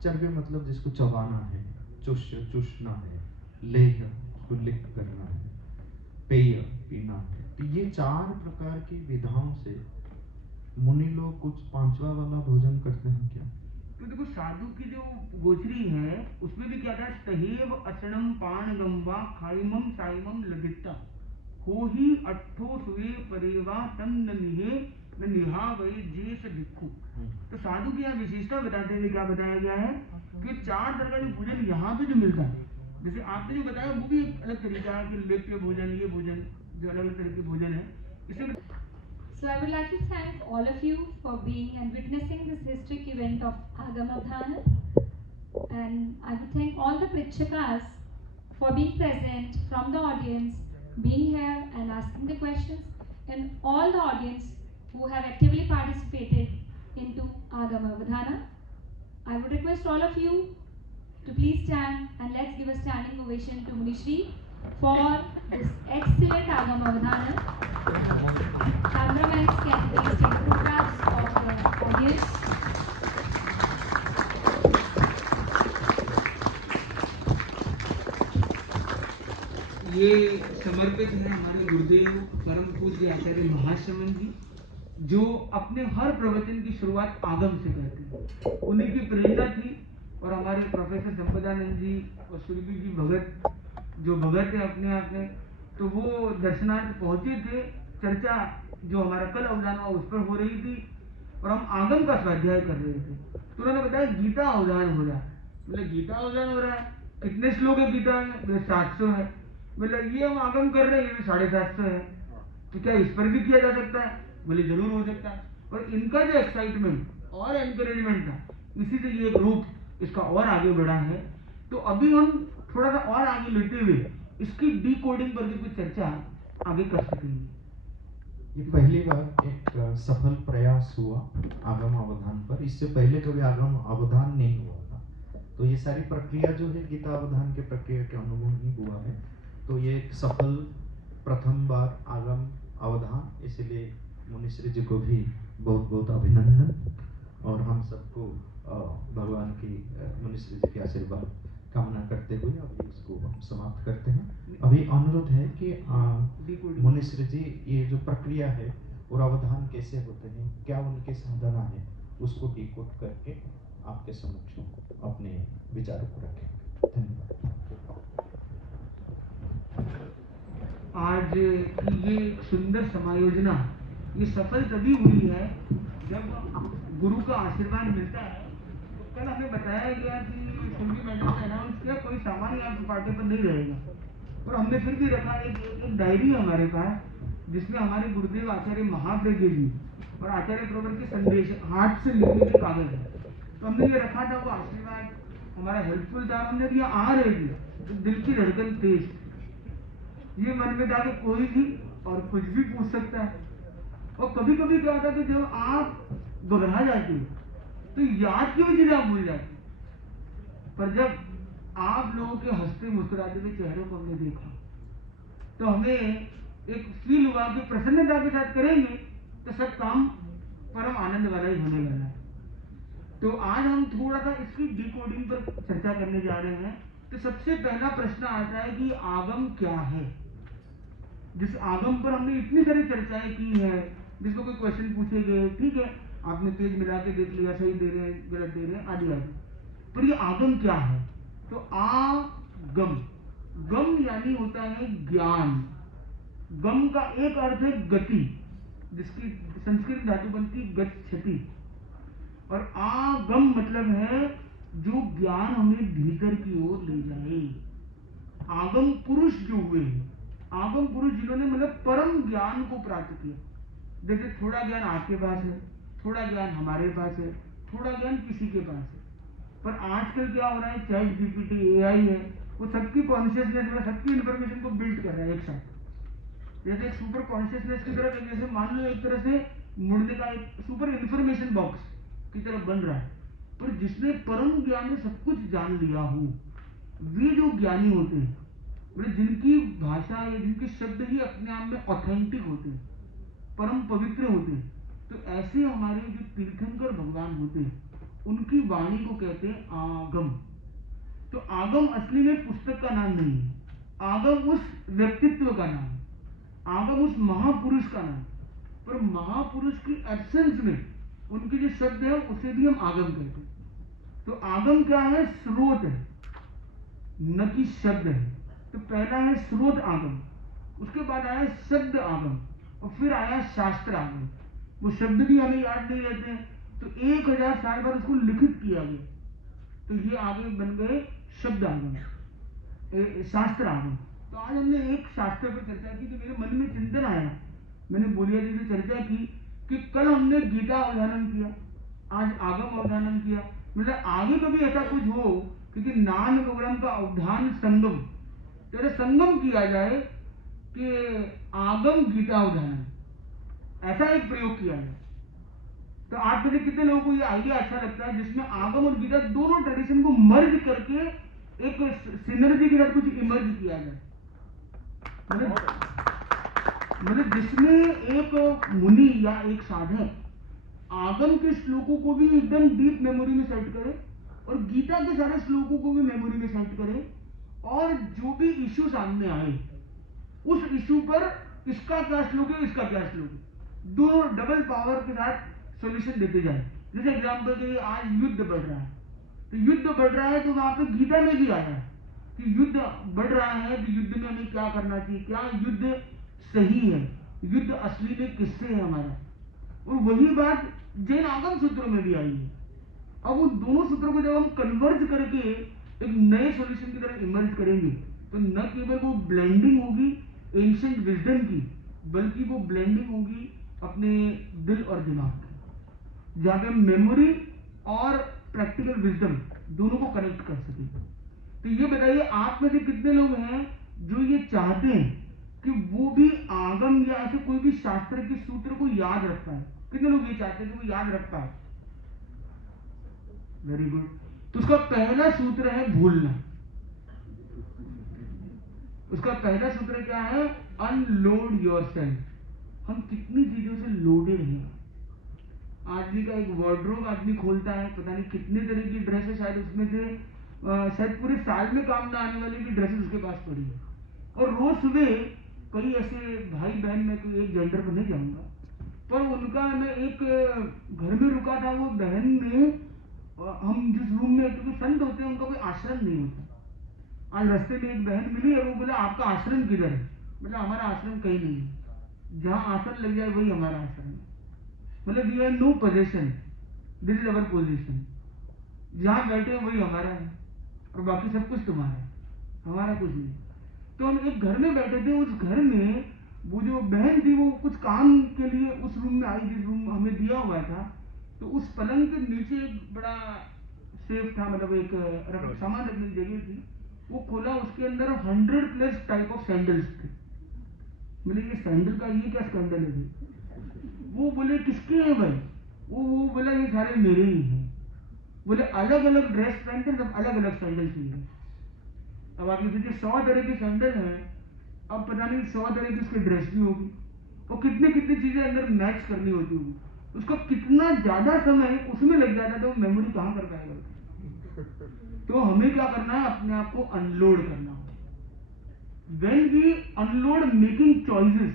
चर्व्य मतलब जिसको चबाना है, चोष्य चूसना है, लेह्य को लिक करना है, पेय पीना है। तो ये 4 प्रकार की विधाओं से मुनि लोग कुछ 5वां वाला भोजन करते हैं क्या? तो देखो साधु की जो गोचरी है उसमें भी क्या था, सहेव असणम पान गंवा खाइमम साइमम लगिता हो ही अट्ठो सुए परेवा तन निहे न निहा वही जेस भिक्खु। तो साधु की यहाँ विशेषता बताते हुए क्या बताया गया है कि 4 तरह का जो भोजन यहाँ पे जो मिलता है, जैसे आपने जो बताया वो भी एक अलग तरीका है कि लेप्य भोजन, ये भोजन जो अलग अलग तरह के भोजन है इसे। So I would like to thank all of you for being and witnessing this historic event of Agamavdhana, and I would thank all the Pritchakas for being present from the audience, being here and asking the questions, and all the audience who have actively participated into Agamavdhana. I would request all of you to please stand and let's give a standing ovation to Munishri for this excellent Agamavdhana. Cameramen can please take photographs of the audience. ये समर्पित है हमारे गुरुदेव परम पूज्य आचार्य महाश्रमण जी, जो अपने हर प्रवचन की शुरुआत आगम से करते हैं। उन्हीं की प्रेरणा थी और हमारे प्रोफेसर संपदानंद जी और सुरभि जी भगत जो भगत है अपने आप में, तो वो दर्शनार्थ पहुंचे थे। चर्चा जो हमारा कल अवधान हुआ उस पर हो रही थी और हम आगम का स्वाध्याय कर रहे थे। तो उन्होंने बताया गीता अवधान हो रहा है। बोले गीता अवधान हो रहा है, कितने श्लोक है गीता में? बोले 700 है। बोले ये हम आगम कर रहे हैं, ये भी 750 है, तो क्या इस पर भी किया जा सकता है? बोले जरूर हो सकता है। और इनका जो एक्साइटमेंट और एनकरेजमेंट था, इसी से ये ग्रुप इसका और आगे बढ़ा है। तो अभी हम थोड़ा सा और आगे लेते हुए इसकी डिकोडिंग पर भी कुछ चर्चा आगे कर सकेंगे। ये पहली बार एक सफल प्रयास हुआ आगम अवधान पर। इससे पहले कभी आगम अवधान नहीं हुआ था। तो ये सारी प्रक्रिया जो है गीता अवधान के प्रक्रिया के अनुगुण ही हुआ है। तो ये एक सफल प्रथम बार आगम अवधान, इसलिए मुनिश्री जी को भी बहुत बहुत अभिनंदन और हम सबको भगवान की मुनिश्री जी के आशीर्वाद कामना करते हुए अभी इसको हम समाप्त करते हैं। अभी अनुरोध है कि मुनिश्री जी ये जो प्रक्रिया है और अवधान कैसे होते हैं, क्या उनके साधना है, उसको डिकोड करके आपके समक्ष अपने विचारों को रखें। धन्यवाद। आज की ये सुंदर समायोजना ये सफल तभी हुई है जब गुरु का आशीर्वाद मिलता है। तो कल हमें बताया गया कि सुरभि मैडम ने अनाउंस किया कोई सामान आपके पार्टी पर नहीं रहेगा, और हमने फिर भी रखा एक डायरी है हमारे पास जिसमें हमारे गुरुदेव आचार्य महाप्रज्ञ जी और आचार्य प्रवर के संदेश हाथ से लिखे हुए कागज है। तो हमने ये रखा था, वो आशीर्वाद हमारा हेल्पफुल था। हमने दिया आ रहे थे तो दिल की धड़कन तेज, ये मन में था कि कोई भी और कुछ भी पूछ सकता है। और कभी कभी क्या होता है कि जब आप घबरा जाते हो तो याद की भी चीजें आप भूल जाते, पर जब आप लोगों के हंसते मुस्कुराते हुए चेहरों को हमने देखा तो हमें एक फील हुआ कि प्रसन्नता के साथ करेंगे तो सब काम परम आनंद वाला ही होने वाला है। तो आज हम थोड़ा सा इसकी डिकोडिंग पर चर्चा करने जा रहे हैं तो सबसे पहला प्रश्न आता है कि आगम क्या है। जिस आगम पर हमने इतनी सारी चर्चाएं की है, जिसको कोई क्वेश्चन पूछे गए, ठीक है, आपने पेज मिला के देख लिया, सही दे रहे हैं, गलत दे रहे हैं, आदि आदि, पर ये आगम क्या है? तो आगम, गम यानी होता है ज्ञान। गम का एक अर्थ है गति, जिसकी संस्कृत धातु बनती गच्छति, और आगम मतलब है जो ज्ञान हमें भीतर की ओर ले जाए। आगम पुरुष जो हुए हैं, आगम पुरुष जिन्होंने मतलब परम ज्ञान को प्राप्त किया। जैसे थोड़ा ज्ञान आपके पास है, थोड़ा ज्ञान हमारे पास है, थोड़ा ज्ञान किसी के पास है, पर आजकल क्या हो रहा है, चैट जीपीटी, एआई है, वो सबकी कॉन्शियसनेस में सबकी इंफॉर्मेशन को बिल्ड कर रहा है एक साथ। जैसे एक सुपर कॉन्शियसनेस की तरह, जैसे मान लो एक तरह से मुड़ने का एक सुपर इंफॉर्मेशन बॉक्स की तरह बन रहा है। पर जिसने परम ज्ञान में सब कुछ जान लिया हो, वे जो ज्ञानी होते हैं, मतलब जिनकी भाषा या जिनके शब्द ही अपने आप में ऑथेंटिक होते हैं, परम पवित्र होते हैं, तो ऐसे हमारे जो तीर्थंकर भगवान होते हैं, उनकी वाणी को कहते हैं आगम। तो आगम असली में पुस्तक का नाम नहीं है, आगम उस व्यक्तित्व का नाम है, आगम उस महापुरुष का नाम। पर महापुरुष की एब्सेंस में उनके जो शब्द है उसे भी हम आगम कहते हैं। तो आगम क्या है? स्रोत है, न कि शब्द है। तो पहला है स्रोत आगम, उसके बाद आया शब्द आगम, और फिर आया शास्त्र आगम। वो शब्द भी हमें याद नहीं रहते हैं, तो 1000 साल बाद उसको लिखित किया गया, तो ये आगे बन गए शब्द आगम, शास्त्र आगम। तो आज हमने एक शास्त्र पर चर्चा की, तो मेरे मन में चिंतन आया, मैंने बोलिया जी से चर्चा की कि कल हमने गीता अवधानन किया, आज आगम अवधानन किया। मतलब आगे कभी ऐसा कुछ हो क्योंकि नान प्रोग्राम का अवधान संगम, तो संगम किया जाए कि आगम गीता अवधानन, ऐसा एक प्रयोग किया जाए। तो आप में से कितने लोगों को ये आइडिया अच्छा लगता है जिसमें आगम और गीता दोनों ट्रेडिशन को मर्ज करके एक सिनर्जी के साथ कुछ इमर्ज किया जाए? मतलब जिसमें एक मुनि या एक साधक आगम के श्लोकों को भी एकदम डीप मेमोरी में सेट करे और गीता के सारे श्लोकों को भी मेमोरी में सेट करे, और जो भी इश्यू सामने आए उस इश्यू पर इसका क्या श्लोक है, इसका क्या श्लोक है, दोनों डबल पावर के साथ सॉल्यूशन देते जाए। जैसे एग्जाम्पल के लिए आज युद्ध बढ़ रहा है, तो युद्ध बढ़ रहा है तो वहां पे गीता में भी आया है कि युद्ध बढ़ रहा है तो युद्ध में हमें क्या करना चाहिए, क्या युद्ध सही है, युद्ध असली में किससे है हमारा। और वही बात जैन आगम सूत्रों में भी आई है। अब उन दोनों सूत्रों को जब हम कन्वर्ज करके एक नए सॉल्यूशन की तरह इमर्ज करेंगे, तो न केवल वो ब्लेंडिंग होगी एंशिएंट विजडम की, बल्कि वो ब्लेंडिंग होगी अपने दिल और दिमाग की, जहां पे हम मेमोरी और प्रैक्टिकल विजडम दोनों को कनेक्ट कर सके। तो ये बताइए आप में से कितने लोग हैं जो ये चाहते हैं कि वो भी आगम या ऐसे कोई भी शास्त्र के सूत्र को याद रखता है? कितने लोग ये चाहते हैं कि वो याद रखता है? Very good. तो उसका पहला सूत्र है भूलना। उसका पहला सूत्र क्या है? Unload yourself. हम कितनी चीजों से लोडेड हैं। आदमी का एक वार्डरोब आदमी खोलता है, पता नहीं कितने तरह की ड्रेस है, शायद उसमें से शायद पूरे साल में काम ना आने वाली भी ड्रेसेस उसके पास पड़ी है। और रोज सुबह कई ऐसे भाई बहन, में कोई एक जेंडर पर नहीं जाऊंगा, पर उनका मैं एक घर में रुका था, वो बहन में हम जिस रूम में, क्योंकि संत होते हैं उनका कोई आश्रम नहीं होता। आज रास्ते में एक बहन मिली और वो बोला आपका आश्रम किधर है? मतलब हमारा आश्रम कहीं नहीं है, जहाँ आसन लग जाए वही हमारा आश्रम है। मतलब we have no position, this is our position, जहाँ बैठे हैं वही हमारा है और बाकी सब कुछ तुम्हारा है, हमारा कुछ नहीं। तो हम एक घर में बैठे थे, उस घर में वो जो बहन थी वो कुछ काम के लिए उस रूम में आई, जिस रूम हमें दिया हुआ था। तो उस पलंग के नीचे एक बड़ा सेफ था, मतलब एक सामान रखने की जगह थी। वो खोला, उसके अंदर 100+ टाइप ऑफ सैंडल्स थे। मैंने ये सैंडल का ये क्या स्कैंडल है? वो बोले किसके हैं भाई? वो बोला ये सारे मेरे ही हैं। बोले अलग अलग ड्रेस पहनते, सब अलग अलग सैंडल चाहिए। अब आप सोचिए 100 तरह के सैंडल हैं, अब पता नहीं 100 तरह की उसकी ड्रेस भी होगी और कितनी कितनी चीजें अंदर मैच करनी होती होगी। उसका कितना ज्यादा समय उसमें लग जाता था, वो मेमोरी कहाँ कर पाएगा? तो हमें क्या करना है, अपने आप को अनलोड करना होगा। When we unload making choices,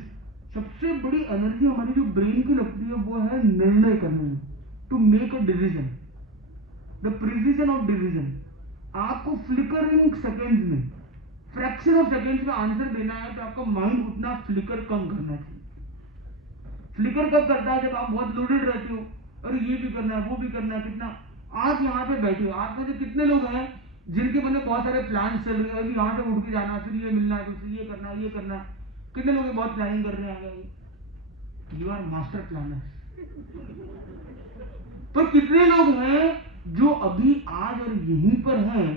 सबसे बड़ी एनर्जी हमारी जो ब्रेन की लगती है वो है निर्णय करने में, to make a decision, the precision of decision. आपको फ्लिकरिंग सेकेंड्स में, फ्रैक्शन ऑफ सेकेंड्स में आंसर देना है, तो आपका माइंड उतना फ्लिकर कम करना चाहिए। फ्लिकर कब करता है, जब आप बहुत लोडेड रहते हो, अरे ये भी करना है, वो भी करना है, कितना। आप यहाँ पे बैठे हो, आप में से कितने लोग हैं जिनके मन में बहुत सारे प्लान चल रहे हैं, अभी यहाँ से उठ के जाना, फिर ये मिलना है, फिर ये करना, ये करना। कितने लोग बहुत प्लानिंग कर रहे हैं, यू आर मास्टर प्लानर। पर कितने लोग हैं जो अभी आज और यहीं पर हैं,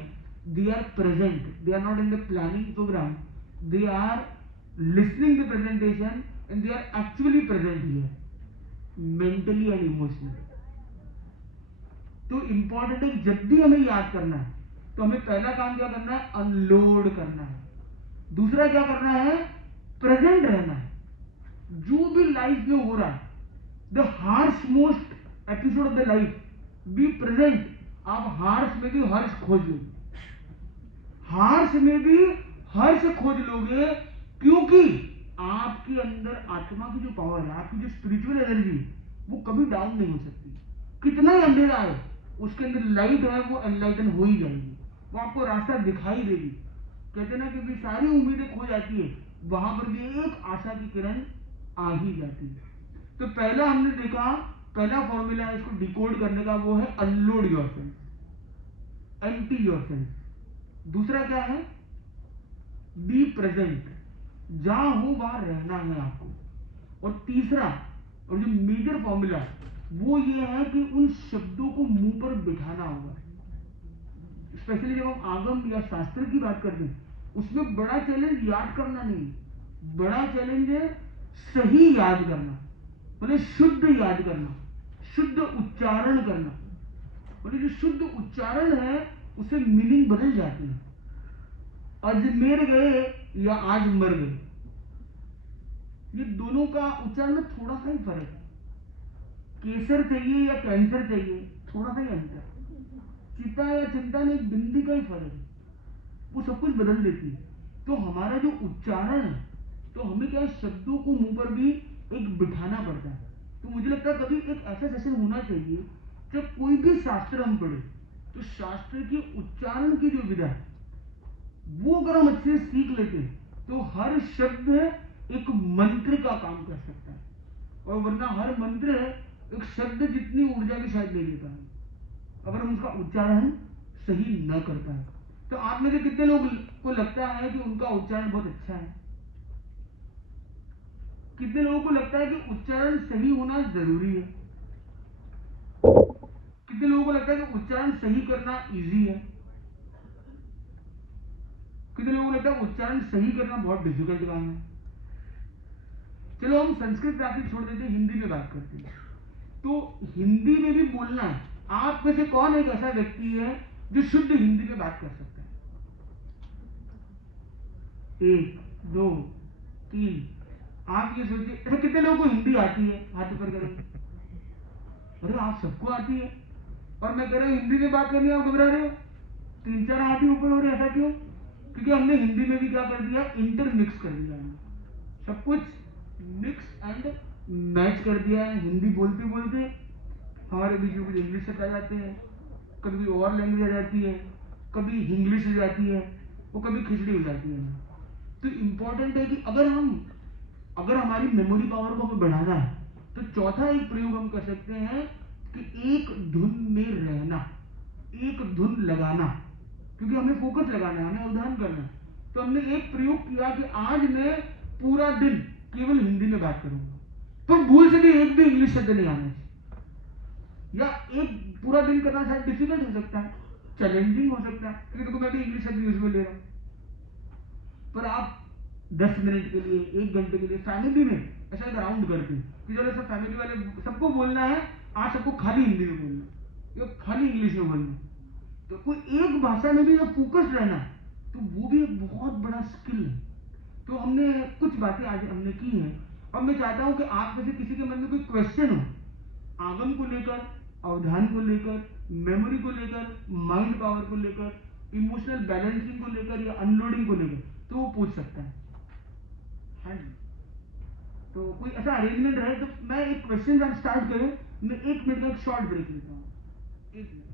they are present, they are not in the planning program, they are listening the presentation and they are actually present here, mentally and emotionally. तो इंपॉर्टेंट है, जब भी हमें याद करना है तो हमें पहला काम क्या करना है, अनलोड करना है। दूसरा क्या करना है, प्रेजेंट रहना है। जो भी लाइफ में हो रहा है, the harsh most episode of the life, be present. आप हार्श में भी हर्ष खोज लोगे, हार्श में भी हर्ष खोज लोगे, क्योंकि आपके अंदर आत्मा की जो पावर है, आपकी जो स्पिरिचुअल एनर्जी, वो कभी डाउन नहीं हो सकती। कितना ही अंधेरा है, उसके अंदर लाइट है, वो एनलाइटन हो ही जाएगी, वो आपको रास्ता दिखाई देगी। कहते ना कि सारी उम्मीदें खो जाती है, वहां पर भी एक आशा की किरण आ ही जाती है। तो पहला हमने देखा, पहला फॉर्मूला है इसको डिकोड करने का, वो है अनलोड योरसेल्फ, एम्प्टी योरसेल्फ। दूसरा क्या है, बी प्रेजेंट, जहां हो वहां रहना है आपको। और तीसरा और जो मेजर फॉर्मूला वो ये है कि उन शब्दों को मुंह पर बिठाना होगा। स्पेशली जब हम आगम या शास्त्र की बात करते हैं, उसमें बड़ा चैलेंज याद करना नहीं, बड़ा चैलेंज है सही याद करना, मतलब शुद्ध याद करना, शुद्ध उच्चारण करना। मतलब जो शुद्ध उच्चारण है उससे मीनिंग बदल जाती है। अजमेर गए या आज मर गए, ये दोनों का उच्चारण में थोड़ा सा ही फर्क है। केसर चाहिए या कैंसर चाहिए, थोड़ा सा ही अंतर। चिता या चिंता में एक बिंदी का ही फर्क है, वो सब कुछ बदल देती है। तो हमारा जो उच्चारण है, तो हमें क्या शब्दों को मुंह पर भी एक बिठाना पड़ता है। तो मुझे लगता है कभी एक ऐसा सेशन होना चाहिए जब कोई भी शास्त्र हम पढ़े, तो शास्त्र के उच्चारण की जो विधा है वो अगर हम अच्छे से सीख लेते तो हर शब्द एक मंत्र का काम कर सकता है, और वरना हर मंत्र एक शब्द जितनी ऊर्जा भी शायद नहीं लेता है अगर हम उसका उच्चारण सही न कर पाए। तो आप में से कितने लोग को लगता है कि उनका उच्चारण बहुत अच्छा है? कितने लोगों को लगता है कि उच्चारण सही होना जरूरी है? कितने लोगों को लगता है कि उच्चारण सही करना इजी है? कितने लोगों को लगता है उच्चारण सही करना बहुत डिफिकल्ट काम है? चलो हम संस्कृत ग्राफिक छोड़ देते, हिंदी में बात करते हैं। तो हिंदी में भी बोलना है, आप में से कौन एक ऐसा व्यक्ति है जो शुद्ध हिंदी में बात कर सकता है? 1 2 3। आप ये सोचिए, अच्छा कितने लोगों को हिंदी आती है? हाथ ऊपर करेंगे। अरे आप सबको आती है, और मैं कह रहा हूं हिंदी में बात करनी, आप घबरा रहे हो? 3-4 हाथ ही ऊपर हो रहे, ऐसा क्यों? क्योंकि हमने हिंदी में भी क्या कर दिया, इंटरमिक्स कर दिया है, सब कुछ मिक्स एंड मैच कर दिया है। हिंदी बोलते बोलते हमारे बीच में कुछ इंग्लिश शब्द आ जाते हैं, कभी कोई और लैंग्वेज आ जाती है, कभी इंग्लिश हो जाती है, वो कभी खिचड़ी हो जाती है। तो इम्पोर्टेंट है कि अगर हमारी मेमोरी पावर को हमें बढ़ाना है, तो चौथा एक प्रयोग हम कर सकते हैं कि एक धुन में रहना, एक धुन लगाना, क्योंकि हमें फोकस लगाना है, हमें अवधान करना है। तो हमने एक प्रयोग किया कि आज मैं पूरा दिन केवल हिंदी में बात करूंगा, पर भूल से भी एक भी इंग्लिश शब्द नहीं आना चाहिए। या एक पूरा दिन करना शायद डिफिकल्ट हो सकता है, चैलेंजिंग हो सकता है, क्योंकि देखो मैं भी इंग्लिश शब्द यूज में ले रहा हूं, पर आप 10 मिनट के लिए, 1 घंटे के लिए फैमिली में ऐसा एक राउंड करते हैं कि चलो सब फैमिली वाले सबको बोलना है, आज सबको खाली हिंदी में बोलना है या खाली इंग्लिश में बोलना है। तो कोई एक भाषा में भी जब फोकस रहना है, तो वो भी एक बहुत बड़ा स्किल है। तो हमने कुछ बातें आज हमने की हैं, और मैं चाहता हूं कि आप में से किसी के मन में कोई क्वेश्चन हो, आगम को लेकर, अवधान को लेकर, मेमोरी को लेकर, माइंड पावर को लेकर, इमोशनल बैलेंसिंग को लेकर या अनलोडिंग को लेकर, तो वो पूछ सकता है। हाँ जी, तो कोई ऐसा अरेंजमेंट रहे तो मैं एक क्वेश्चन आप स्टार्ट करें, मैं 1 मिनट का एक शॉर्ट ब्रेक लेता हूँ। 1 मिनट।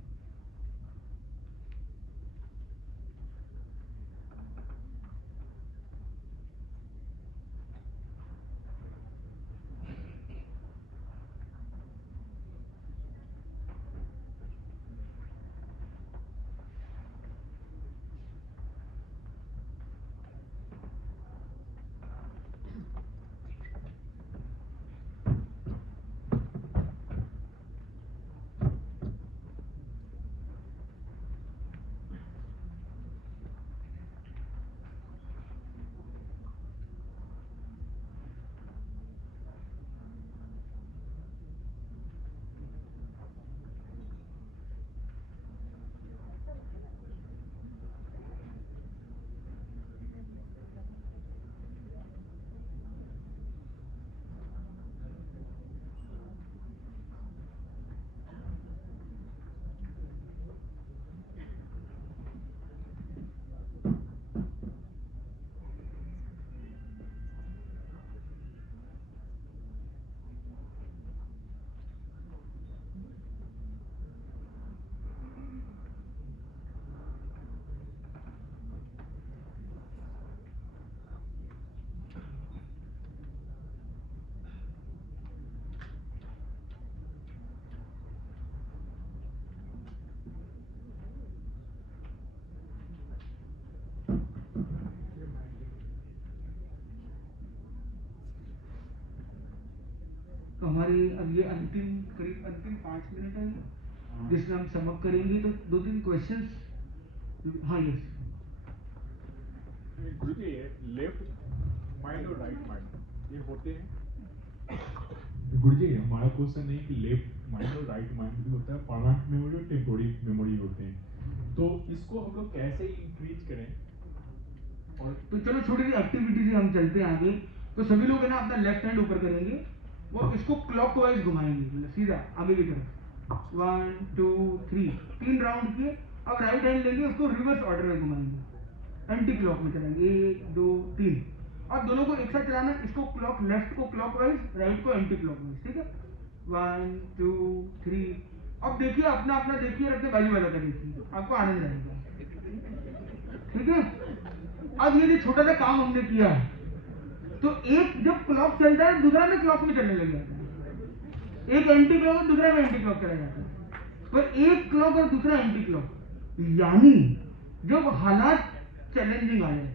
तो हमारे अब ये करीब अंतिम 5 मिनट है जिसमें हम समअप करेंगे, तो 2-3 क्वेश्चंस। हाँ यस गुरुजी, लेफ्ट माइंड और राइट माइंड ये होते हैं? गुरुजी, हमारा क्वेश्चन है कि लेफ्ट माइंड और राइट माइंड भी होता है, परमानेंट मेमोरी और टेम्पोररी मेमोरी होते हैं, तो इसको हम लोग कैसे इंक्रीज करें? और तो चलो छोटी सी एक्टिविटी से हम चलते हैं आगे। तो सभी लोग है ना अपना लेफ्ट हैंड ऊपर करेंगे और इसको क्लॉकवाइज घुमाएंगे सीधा आगे की तरफ। 1 2 3 3 राउंड किए। अब राइट हैंड लेंगे, उसको रिवर्स ऑर्डर में घुमाएंगे, एंटी क्लॉक में चलाएंगे। 1 2 3। अब दोनों को एक साथ चलाना, इसको क्लॉक लेफ्ट को क्लॉकवाइज, राइट को एंटी क्लॉकवाइज, ठीक है। 1 2 3। अब देखिए अपना अपना देखिए और अपने बाजू वाला का देखिए, आपको आनंद आएगा, ठीक है। अब ये छोटा सा काम हमने किया है, तो एक जब क्लॉक चलता है दूसरा में क्लॉक में चलने लग जाता है। एक एंटी क्लॉक और दूसरा में एंटी क्लॉक चला जाता है, पर एक क्लॉक और दूसरा एंटी क्लॉक। यानी जब हालात चैलेंजिंग आ जाए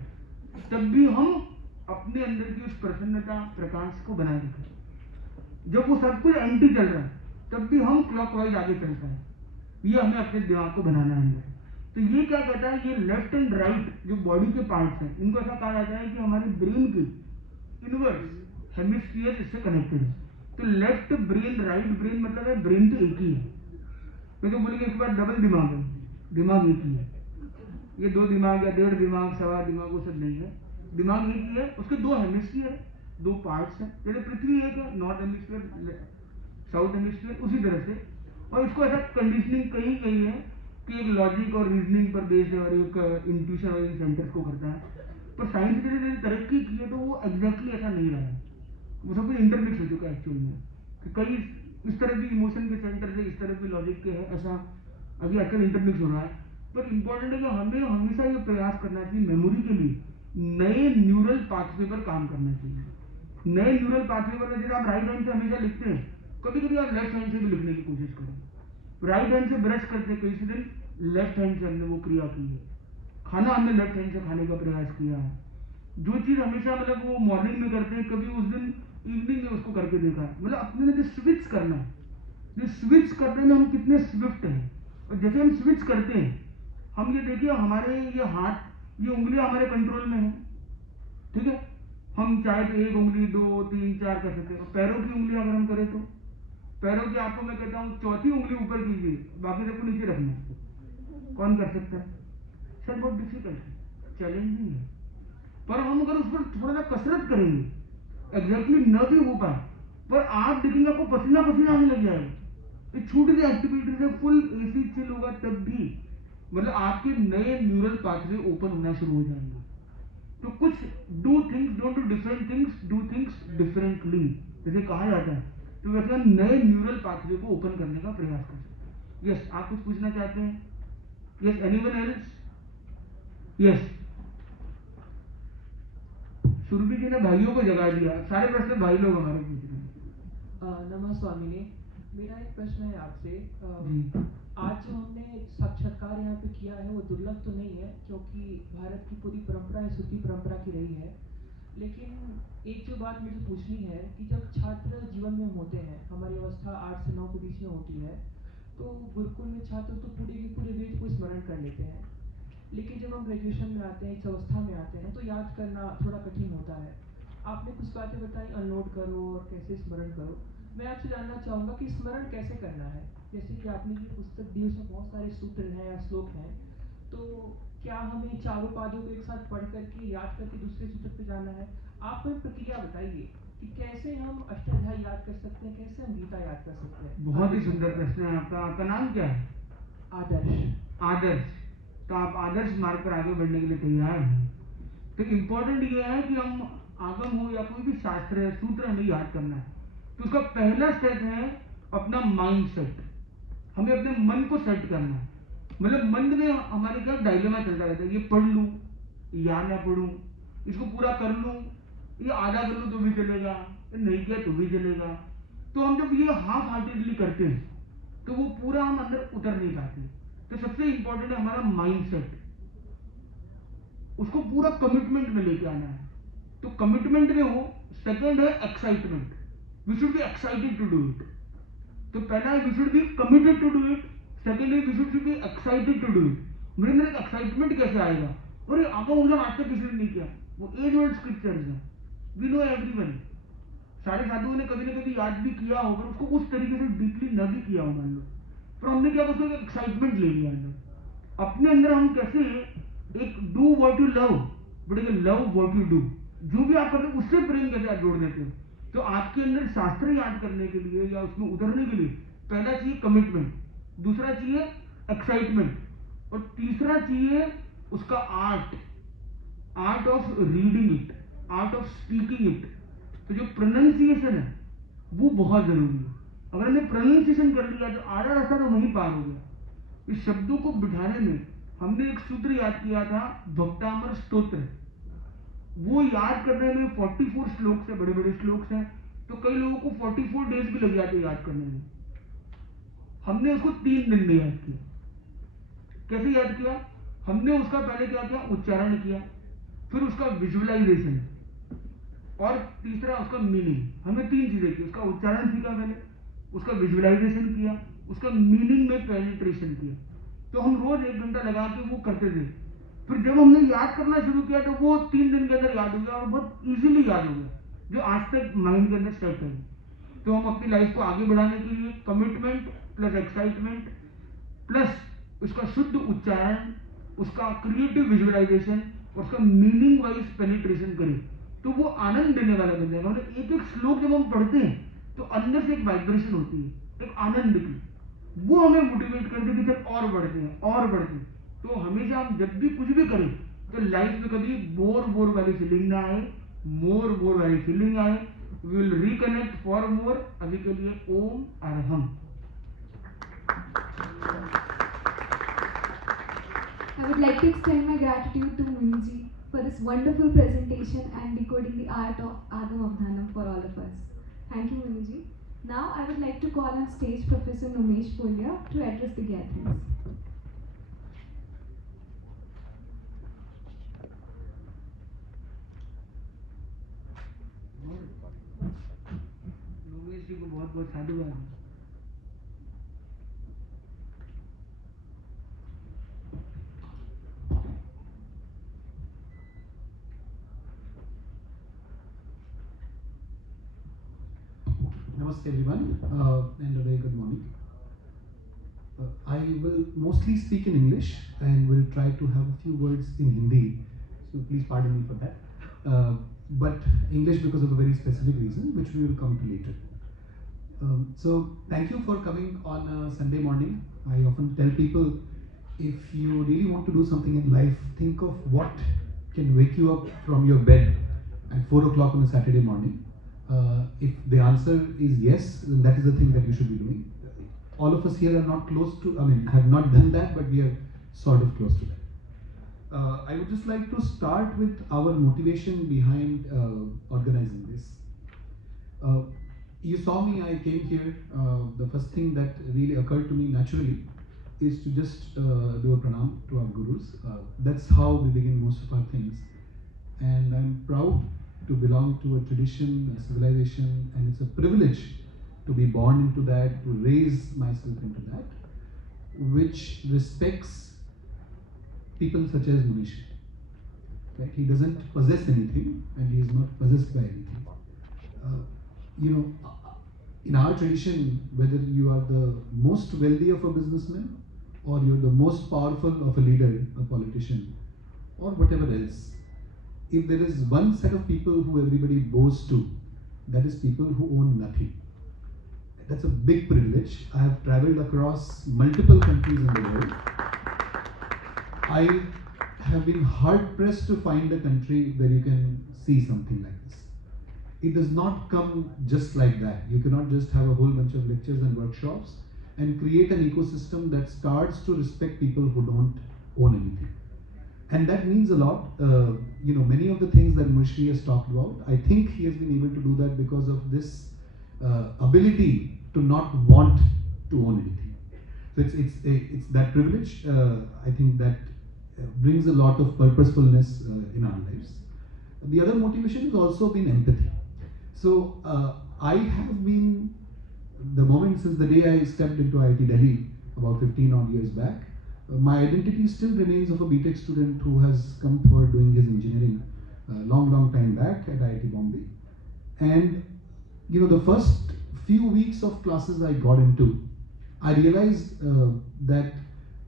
तब भी हम अपने अंदर की उस प्रसन्नता प्रकाश को बनाए रखें। जब वो सब कुछ एंटी चल रहा है तब भी हम क्लॉकवाइज आगे चल पाए, ये हमें अपने दिमाग को बनाना है अंदर। तो ये क्या कहता है, ये लेफ्ट एंड राइट जो बॉडी के पार्ट्स हैं, इनको ऐसा कहा जाता है कि हमारे ब्रेन की इनवर्स हेमिस्फीयर इससे कनेक्टेड है। तो लेफ्ट ब्रेन राइट ब्रेन मतलब है ब्रेन तो एक ही है। मैं तो बोलेंगे एक बार डबल दिमाग है, दिमाग एक ही है। ये 2 दिमाग या 1.5 दिमाग, 1.25 दिमाग वो सब नहीं है, दिमाग एक ही है। उसके 2 हेमिस्फीयर है, 2 पार्ट्स हैं। जैसे पृथ्वी एक है, नॉर्थ हेमिस्फीयर साउथ हेमिस्फीयर, उसी तरह से। और इसको ऐसा कंडीशनिंग कही गई है कि एक लॉजिक और रीजनिंग पर बेस्ड है और एक इंट्यूशन और इन सेंटर्स को करता है। पर साइंस धीरे धीरे तरक्की की है तो वो एग्जैक्टली ऐसा नहीं रहा है, वो सब कुछ इंटरमिक्स हो चुका है एक्चुअली में। कि कई इस तरह की इमोशन के सेंटर से इस तरह की लॉजिक के है, ऐसा अभी आजकल इंटरमिक्स हो रहा है। पर इंपॉर्टेंट है कि हमें हमेशा ये प्रयास करना चाहिए मेमोरी के लिए नए न्यूरल पाथवे पर काम करना चाहिए। नए न्यूरल पाथवे पर जैसे आप राइट हैंड से हमेशा लिखते हैं, कभी कभी आप लेफ्ट हैंड से भी लिखने की कोशिश करें। राइट हैंड से ब्रश करते कई दिन लेफ्ट हैंड से हमने वो क्रिया की है। खाना हमने लेफ्ट हैंड से खाने का प्रयास किया है। जो चीज हमेशा मतलब वो मॉर्निंग में करते हैं, कभी उस दिन इवनिंग में उसको करके देखा है। मतलब अपने जो स्विच करना है, जो स्विच करने में हम कितने स्विफ्ट हैं। और जैसे हम स्विच करते हैं, हम ये देखिए हमारे ये हाथ, ये उंगलियां हमारे कंट्रोल में है, ठीक है। हम चाहे तो 1 उंगली 2 3 4 कर सकते हैं। पैरों की उंगलियां अगर हम करें तो पैरों की आपको मैं कहता हूँ 4थी उंगली ऊपर कीजिए, बाकी सबको नीचे रखना है। कौन कर सकता है? सर बहुत डिफिकल्ट है, चैलेंजिंग है। पर हम अगर उस पर थोड़ा सा कसरत करेंगे, एग्जैक्टली न भी हो पाए, पर आप देखेंगे आपको पसीना पसीना आने लग जाएगा। एक छोटी सी एक्टिविटी से फुल एसी चिल होगा, तब भी मतलब आपके नए न्यूरल पाथवे ओपन होना शुरू हो जाएंगे। तो कुछ do things, don't do different things, do things differently जैसे कहा जाता है। तो वैसे हम नए न्यूरल पाथवे को ओपन करने का प्रयास कर सकते हैं। यस, आप कुछ पूछना चाहते हैं? Yes, anyone else? Yes, Surabhi ji ने भाइयों को जगा दिया, सारे प्रश्न भाई लोग हमारे पूछ रहे हैं। नमः स्वामिनी, मेरा एक प्रश्न है आपसे। आज जो हमने साक्षात्कार यहाँ पे किया है वो दुर्लभ तो नहीं है, क्योंकि भारत की पूरी परंपरा श्रुति परंपरा की रही है। लेकिन एक जो बात मुझे पूछनी है कि जब छात्र जीवन में होते हैं, हमारी अवस्था 8 से 9 के बीच में होती है, तो गुरुकुल में छात्र तो पूरे के पूरे वेद को स्मरण कर लेते हैं। लेकिन जब हम ग्रेजुएशन में आते हैं, इस अवस्था में आते हैं, तो याद करना थोड़ा कठिन होता है। आपने कुछ बातें बताई, अनलोड करो और कैसे स्मरण करो। मैं आपसे जानना चाहूँगा कि स्मरण कैसे करना है। जैसे कि आपने जो पुस्तक दी उसमें बहुत सारे सूत्र हैं या श्लोक हैं, तो क्या हमें चारों पादों को एक साथ पढ़ करके याद करके दूसरे सूत्र पे जाना है? आप कोई प्रक्रिया बताइए कि कैसे हम अष्टाध्याय याद कर सकते हैं, कैसे हम गीता याद कर सकते हैं। बहुत ही सुंदर प्रश्न है आपका। आपका नाम क्या है? आदर्श। आदर्श, तो आप आदर्श मार्ग पर आगे बढ़ने के लिए तैयार हैं। तो इम्पोर्टेंट ये है कि हम आगम हो या कोई भी शास्त्र है, सूत्र हमें याद करना है। तो उसका पहला स्टेप है अपना माइंड सेट। हमें अपने मन को सेट करना है। मतलब मन में हमारे क्या डायलेमा चलता रहता है, ये पढ़ लूँ या ना पढ़ूँ, इसको पूरा कर लूँ, ये आधा कर लूँ तो भी चलेगा, ये नहीं किया तो भी चलेगा। तो हम जब ये हाफ हार्टेडली करते हैं तो वो पूरा हम अंदर उतर नहीं पाते। तो सबसे इंपॉर्टेंट है हमारा माइंड सेट, उसको पूरा कमिटमेंट में लेके आना है। तो कमिटमेंट में हो। सेकंड है excitement, we should be excited to do it. तो पहला है we should be committed to do it, second है we should be excited to do it. मेरे अंदर एक्साइटमेंट कैसे आएगा? और आगम उधर आज तक किसी ने नहीं किया, वो एज ओल्ड स्क्रिप्चर्स है, वी नो एवरीवन। सारे साधुओं ने कभी ना कभी याद भी किया होगा, उसको उस तरीके से डीपली न भी किया हो मान लो, पर हमने क्या उसको एक्साइटमेंट ले लिया अंदर। अपने अंदर हम कैसे एक do what you love but एक लव व्हाट यू डू, जो भी आप करते हो उससे प्रेम कैसे आप जोड़ देते हो। तो आपके अंदर शास्त्र याद करने के लिए या उसमें उतरने के लिए पहला चाहिए कमिटमेंट, दूसरा चाहिए एक्साइटमेंट, और तीसरा चाहिए उसका art of reading it, art of speaking it. तो जो प्रोनाउंसिएशन है वो बहुत जरूरी है। अगर हमने प्रोनाउंसिएशन कर लिया तो आधा रास्ता तो वहीं पार हो गया। इस शब्दों को बिठाने में हमने एक सूत्र याद किया था, भक्तामर स्तोत्र। वो याद करने में 44 श्लोक से, बड़े बड़े श्लोक हैं, तो कई लोगों को 44 डेज भी लग जाते याद करने में। हमने उसको 3 दिन में याद किया। कैसे याद किया? हमने उसका पहले क्या किया? उच्चारण किया, फिर उसका विजुअलाइजेशन, और तीसरा उसका मीनिंग। हमने 3 चीजें की, उसका उच्चारण सीखा पहले, उसका विजुअलाइजेशन किया, उसका मीनिंग में पेनिट्रेशन किया। तो हम रोज 1 घंटा लगा के वो करते थे। फिर जब हमने याद करना शुरू किया तो वो 3 दिन के अंदर याद हो गया और बहुत इजीली याद हो गया, जो आज तक माइंड के अंदर सेट है। तो हम अपनी लाइफ को आगे बढ़ाने के लिए कमिटमेंट प्लस एक्साइटमेंट प्लस उसका शुद्ध उच्चारण, उसका क्रिएटिव विजुअलाइजेशन और उसका मीनिंग वाइज पेनिट्रेशन करें तो वो आनंद देने वाला बन जाएगा। मतलब एक एक श्लोक जब हम पढ़ते हैं तो अंदर से एक वाइब्रेशन होती है, एक आनंद की, वो हमें मोटिवेट करती है कि जब और बढ़ते हैं और बढ़ते हैं। तो हमेशा हम जब भी कुछ भी करें तो लाइफ में कभी बोर वाली फीलिंग ना आए, मोर वाली फीलिंग आए। We will reconnect for more. अभी के लिए ओम Arham. I would like to extend my gratitude to Muniji for this wonderful presentation and decoding the art of Agam Avdhanam for all of us. Thank you, Muniji. Now I would like to call on stage Professor Nomesh Polya to address the gatherings. Nomesh जी को बहुत बहुत साधुवाद। Namaste everyone, and a very good morning. I will mostly speak in English and will try to have a few words in Hindi, so please pardon me for that. But English because of a very specific reason, which we will come to later. So thank you for coming on a Sunday morning. I often tell people if you really want to do something in life, think of what can wake you up from your bed at 4 o'clock on a Saturday morning. If the answer is yes, then that is the thing that you should be doing. All of us here are not close to, have not done that, but we are sort of close to that. I would just like to start with our motivation behind organizing this. You saw me, I came here. The first thing that really occurred to me naturally is to just do a pranam to our gurus. That's how we begin most of our things. And I'm proud to belong to a tradition, a civilization, and it's a privilege to be born into that, to raise myself into that, which respects people such as Munish. Right? He doesn't possess anything, and he is not possessed by anything. In our tradition, whether you are the most wealthy of a businessman, or you're the most powerful of a leader, a politician, or whatever else, if there is one set of people who everybody bows to, that is people who own nothing. That's a big privilege. I have traveled across multiple countries in the world. I have been hard pressed to find a country where you can see something like this. It does not come just like that. You cannot just have a whole bunch of lectures and workshops and create an ecosystem that starts to respect people who don't own anything. And that means a lot. Many of the things that Mushri has talked about, I think he has been able to do that because of this ability to not want to own anything. So it's that privilege. I think that brings a lot of purposefulness in our lives. The other motivation has also been empathy. So I have been, the moment since the day I stepped into IIT Delhi about 15 odd years back, my identity still remains of a BTech student who has come for doing his engineering long time back at IIT Bombay. And the first few weeks of classes I got into, I realized that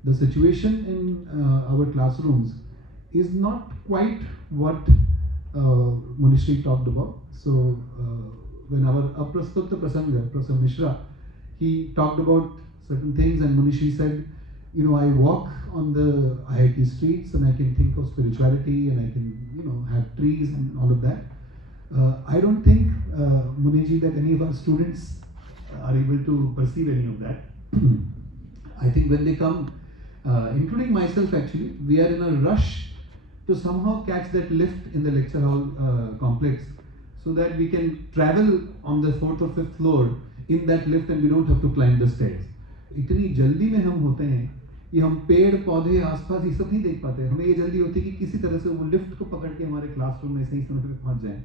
the situation in our classrooms is not quite what Munishri talked about. So when our Aprastutta Prasanga, Professor Mishra, he talked about certain things, and Munishri said, I walk on the IIT streets and I can think of spirituality and I can, have trees and all of that. I don't think, Muniji, that any of our students are able to perceive any of that. I think when they come, including myself actually, we are in a rush to somehow catch that lift in the lecture hall complex so that we can travel on the 4th or 5th floor in that lift and we don't have to climb the stairs. इतनी जल्दी में हम होते हैं कि हम पेड़ पौधे आसपास ये सब नहीं देख पाते. हमें ये जल्दी होती है कि किसी तरह से वो लिफ्ट को पकड़ के हमारे क्लासरूम में सही समय पे पहुंच जाएं,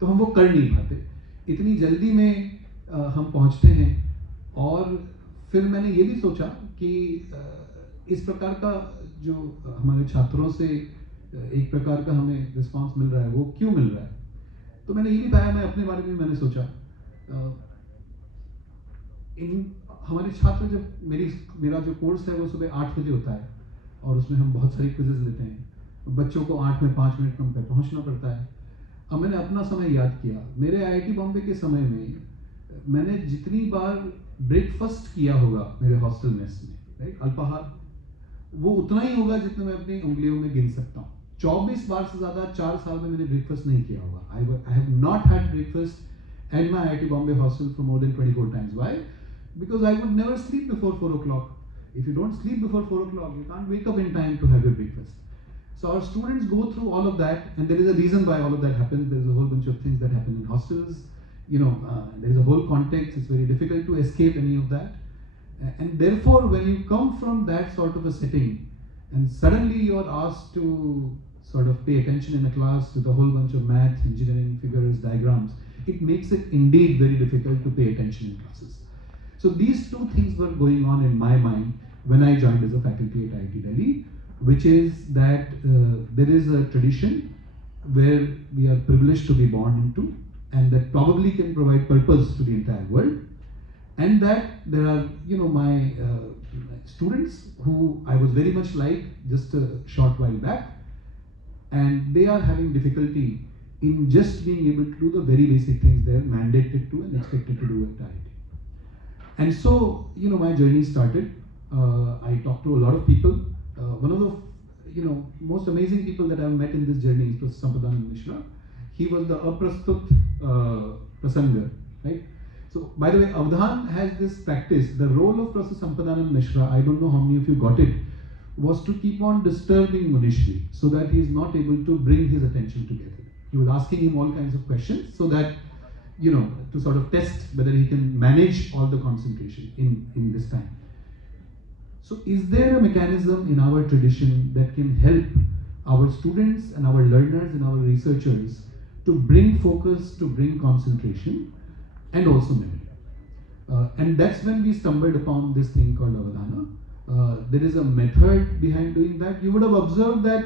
तो हम वो कर नहीं पाते. इतनी जल्दी में हम पहुंचते हैं. और फिर मैंने ये भी सोचा कि इस प्रकार का जो हमारे छात्रों से एक प्रकार का हमें रिस्पांस मिल रहा है, वो क्यों मिल रहा है. तो मैंने ये भी पाया, मैं अपने बारे में मैंने सोचा, हमारे छात्र, जब मेरा जो कोर्स है वो सुबह 8 बजे होता है और उसमें हम बहुत सारी क्विज़ेस लेते हैं. बच्चों को 8 में 5 मिनट कम पे पहुंचना पड़ता है. अब मैंने अपना समय याद किया. मेरे IIT बॉम्बे के समय में मैंने जितनी बार ब्रेकफास्ट किया होगा मेरे हॉस्टल मेस में, राइट, अल्पाहार, वो उतना ही होगा जितना मैं अपनी उंगलियों में गिन सकता हूँ. 24 बार से ज़्यादा 4 साल में मैंने ब्रेकफास्ट नहीं किया होगा. I have not had breakfast at my IIT Bombay hostel for more than 24 times. Why? Because I would never sleep before 4 o'clock. If you don't sleep before 4 o'clock, you can't wake up in time to have your breakfast. So our students go through all of that, and there is a reason why all of that happens. There is a whole bunch of things that happen in hostels. There is a whole context. It's very difficult to escape any of that. And therefore, when you come from that sort of a setting, and suddenly you are asked to sort of pay attention in a class to the whole bunch of math, engineering, figures, diagrams, it makes it indeed very difficult to pay attention in classes. So these two things were going on in my mind when I joined as a faculty at IIT Delhi, which is that there is a tradition where we are privileged to be born into, and that probably can provide purpose to the entire world, and that there are, my students who I was very much like just a short while back, and they are having difficulty in just being able to do the very basic things they are mandated to and expected to do at IIT. And so, my journey started. I talked to a lot of people. one of the most amazing people that I've met in this journey is Professor Sampadanand Mishra. He was the Aprastut Prasanga, right? So, by the way, Avdhan has this practice. The role of Professor Sampadanand Mishra, I don't know how many of you got it, was to keep on disturbing Munishri so that he is not able to bring his attention together. He was asking him all kinds of questions so that, to sort of test whether he can manage all the concentration in this time. So is there a mechanism in our tradition that can help our students and our learners and our researchers to bring focus, to bring concentration and also memory? And that's when we stumbled upon this thing called Avadhana. There is a method behind doing that. You would have observed that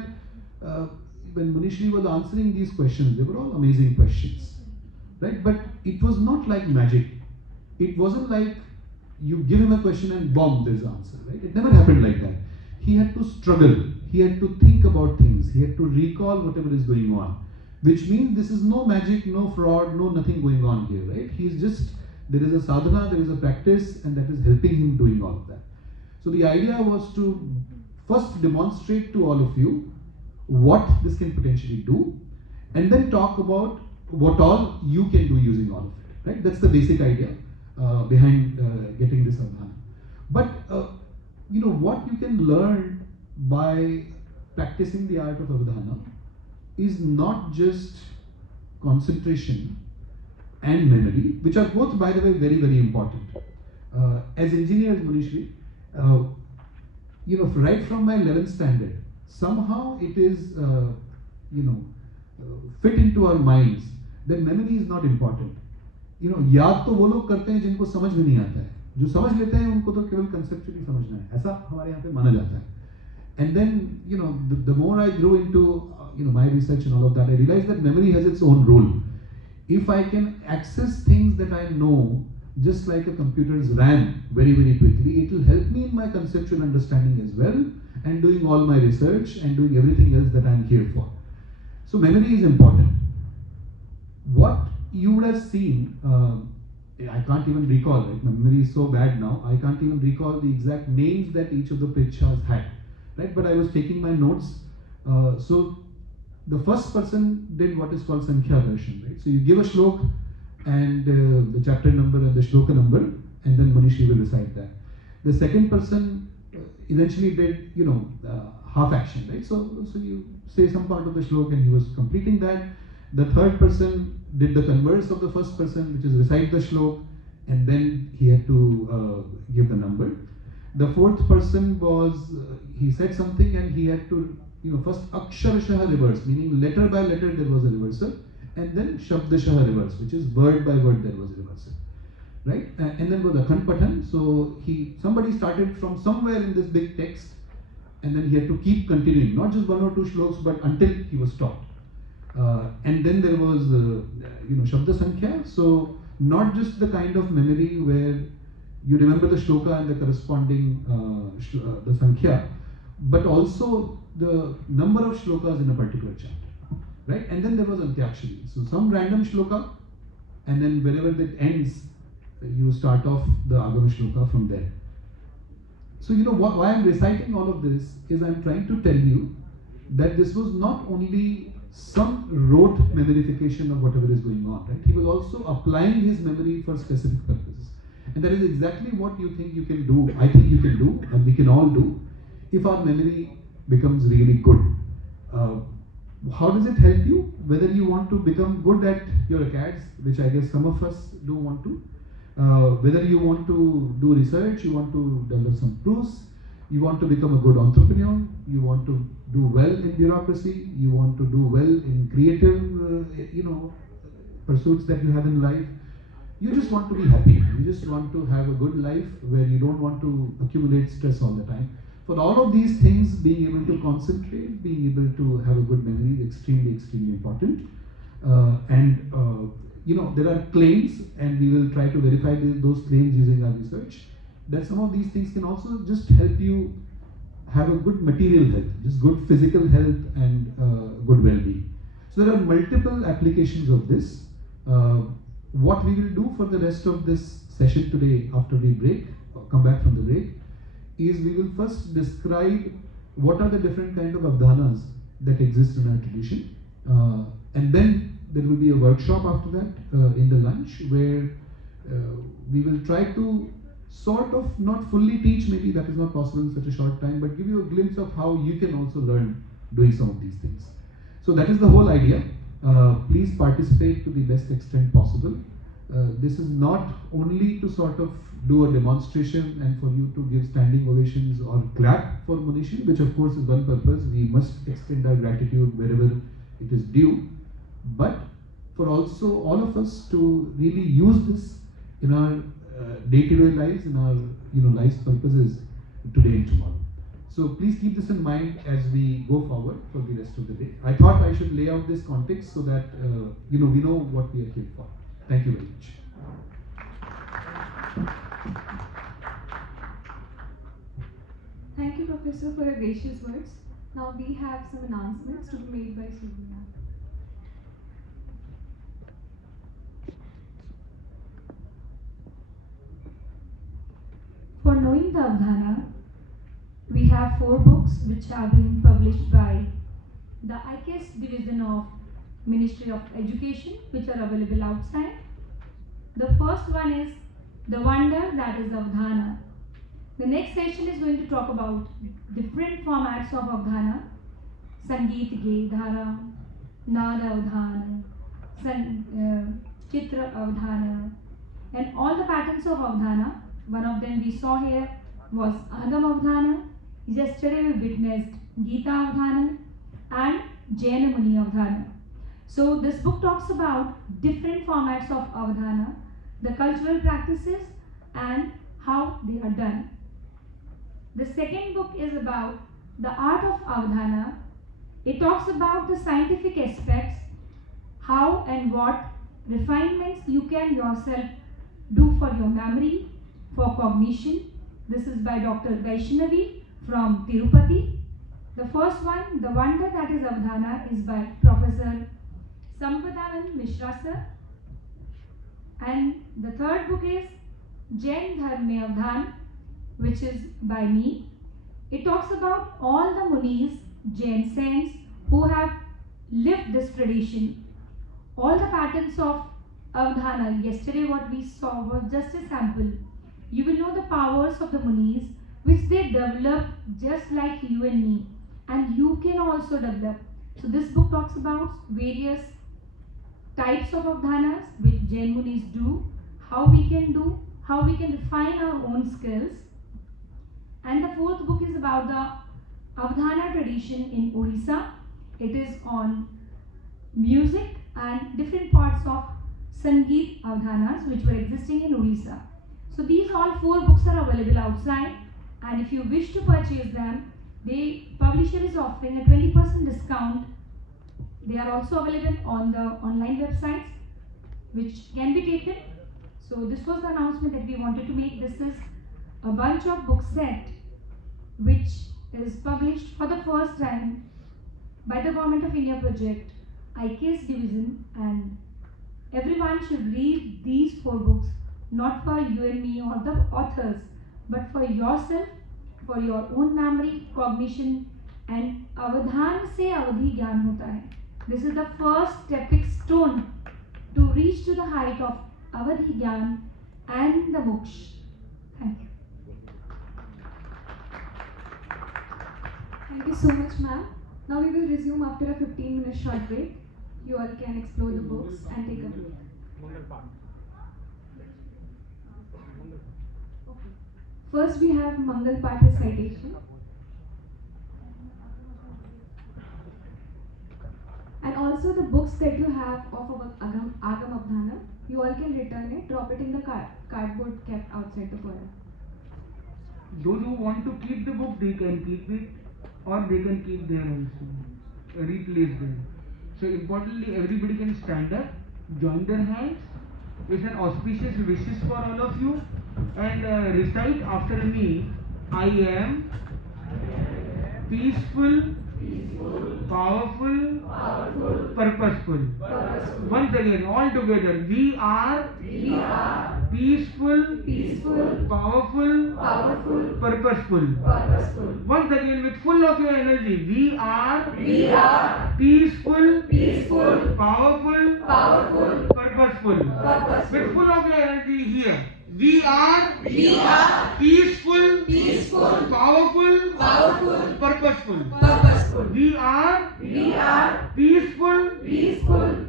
when Munishri was answering these questions, they were all amazing questions. Right? But it was not like magic. It wasn't like you give him a question and bomb, there's an answer. Right? It never happened like that. He had to struggle. He had to think about things. He had to recall whatever is going on. Which means this is no magic, no fraud, no nothing going on here. Right? He's just, there is a sadhana, there is a practice, and that is helping him doing all of that. So the idea was to first demonstrate to all of you what this can potentially do, and then talk about what all you can do using all of it, right? That's the basic idea behind getting this Avdhana. But what you can learn by practicing the art of Avdhana is not just concentration and memory, which are both, by the way, very, very important. As engineers, Munishri, right from my 11th standard, somehow it is, fit into our minds that memory is not important. याद तो वो लोग करते हैं जिनको समझ में नहीं आता है. जो समझ लेते हैं उनको तो केवल conceptually समझना है. ऐसा हमारे यहाँ पे माना जाता है. And then, the more I grow into, my research and all of that, I realized that memory has its own role. If I can access things that I know, just like a computer's RAM, very, very quickly, it will help me in my conceptual understanding as well, and doing all my research and doing everything else that I'm here for. So memory is important. What you would have seen, I can't even recall, right? My memory is so bad now, I can't even recall the exact names that each of the pritchas had, right? But I was taking my notes. So the first person did what is called Sankhya darshan, right? So you give a shlok and the chapter number and the shloka number, and then Munishri will recite that. The second person eventually did, half action, right? So you say some part of the shlok and he was completing that. The third person did the converse of the first person, which is recite the shlok, and then he had to give the number. The fourth person was, he said something and he had to, first aksharashaha reverse, meaning letter by letter there was a reversal, and then shabdashaha reverse, which is word by word there was a reversal, right? And then was akhand pathan. So somebody started from somewhere in this big text, and then he had to keep continuing, not just one or two shloks, but until he was stopped. And then there was, Shabda Sankhya. So not just the kind of memory where you remember the shloka and the corresponding the Sankhya, but also the number of shlokas in a particular chapter, right? And then there was Antyakshari. So some random shloka, and then wherever that ends, you start off the Agama shloka from there. So why I'm reciting all of this is I'm trying to tell you that this was not only some rote memorification of whatever is going on, right? He was also applying his memory for specific purposes. And that is exactly what you think you can do, I think you can do, and we can all do, if our memory becomes really good. How does it help you? Whether you want to become good at your ACADS, which I guess some of us do want to, whether you want to do research, you want to develop some proofs, you want to become a good entrepreneur, you want to do well in bureaucracy, you want to do well in creative, pursuits that you have in life. You just want to be happy. You just want to have a good life where you don't want to accumulate stress all the time. For all of these things, being able to concentrate, being able to have a good memory is extremely, extremely important. There are claims, and we will try to verify those claims using our research, that some of these things can also just help you have a good material health, just good physical health and good well-being. So there are multiple applications of this. What we will do for the rest of this session today after we break, or come back from the break, is we will first describe what are the different kind of avdhanas that exist in our tradition. And then there will be a workshop after that in the lunch where we will try to sort of not fully teach, maybe that is not possible in such a short time, but give you a glimpse of how you can also learn doing some of these things. So that is the whole idea. Please participate to the best extent possible. This is not only to sort of do a demonstration and for you to give standing ovations or clap for Munishi, which of course is one purpose. We must extend our gratitude wherever it is due, but for also all of us to really use this in our day-to-day lives, in our life's purposes today and tomorrow. So please keep this in mind as we go forward for the rest of the day. I thought I should lay out this context so that we know what we are here for. Thank you very much. Thank you, Professor, for your gracious words. Now we have some announcements to be made by Subhina. For knowing the Avdhana, we have 4 books which have been published by the IKS division of Ministry of Education, which are available outside. The first one is The Wonder That is Avdhana. The next session is going to talk about different formats of Avdhana: Sangeet Ge Dhara, Nada Avdhana, Chitra Avdhana, and all the patterns of Avdhana. One of them we saw here was Agam Avdhana. Yesterday we witnessed Gita Avdhana and Jaina Muni Avdhana. So this book talks about different formats of Avdhana, the cultural practices and how they are done. The second book is about the art of Avdhana. It talks about the scientific aspects, how and what refinements you can yourself do for your memory, for cognition. This is by Dr. Vaishnavi from Tirupati. The first one, The Wonder That is Avdhana, is by Professor Sampadanand Mishra sir. And the third book is Jain Dharm Mein Avdhan, which is by me. It talks about all the Munis, Jain saints, who have lived this tradition. All the patterns of Avdhana, yesterday what we saw was just a sample. You will know the powers of the Munis, which they develop just like you and me, and you can also develop. So this book talks about various types of Avdhanas which Jain Munis do, how we can do, how we can refine our own skills. And the fourth book is about the Avdhana tradition in Odisha. It is on music and different parts of Sangeet Avdhanas which were existing in Odisha. So these all 4 books are available outside, and if you wish to purchase them, the publisher is offering a 20% discount. They are also available on the online websites which can be taken. So this was the announcement that we wanted to make. This is a bunch of book set which is published for the first time by the Government of India project, IKS division, and everyone should read these 4 books, not for you and me or the authors, but for yourself, for your own memory, cognition, and Avdhan se Avadhi Gyan hota hai. This is the first stepping stone to reach to the height of Avadhi Gyan and the Moksha. Thank you. Thank you so much, ma'am. Now we will resume after a 15-minute short break. You all can explore the books and take a break. First we have Mangal Path recitation. And also the books that you have of our Agam Avdhana, you all can return it, drop it in the cardboard kept outside the foyer. Those who want to keep the book, they can keep it, or they can keep there also, replace them. So importantly, everybody can stand up, join their hands. It's an auspicious wishes for all of you, and recite after me. I am peaceful, powerful, purposeful. Once again, all together. We are peaceful, peaceful, powerful, powerful, purposeful. purposeful. Once again with full of your energy. We are peaceful, peaceful, powerful, powerful, purposeful. purposeful. With full of your energy here. We are peaceful, powerful, purposeful. We are peaceful,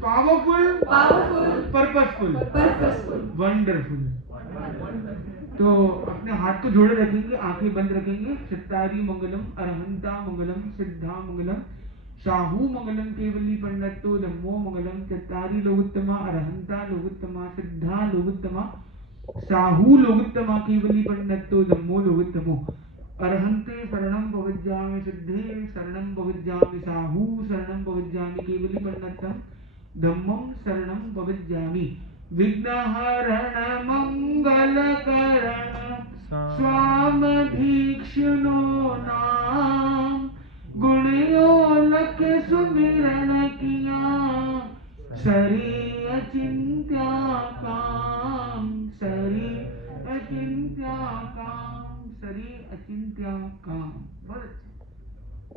powerful, purposeful. Wonderful. तो अपने हाथ को जोड़े रखेंगे, आंखें बंद रखेंगे. चित्तारी मंगलम, अरहंता मंगलम, सिद्धा मंगलम, शाहू मंगलम, केवली पंडितो धम्मो मंगलम. चित्तारी लोगुत्तमा, अरहंता लोगुत्तमा, सिद्धा लोगुत्तमा, साहू लोगुत्तमा, केवली पंडितो धम्मो लोगुत्तमो. अरहंते शरणं भवज्जामि, सिद्धे शरणं भवज्जामि, साहू शरणं भवज्जामि, केवली पंडितं धम्मं शरणं भवज्जामि. विघ्नहरण मंगलकरण स्वामधीक्ष्णो नाम, गुणयोलक सुमिरन किया, सरी अचिंत्या काम, सरी अचिंत्या काम, सरी अचिंत्या काम. बहुत अच्छा.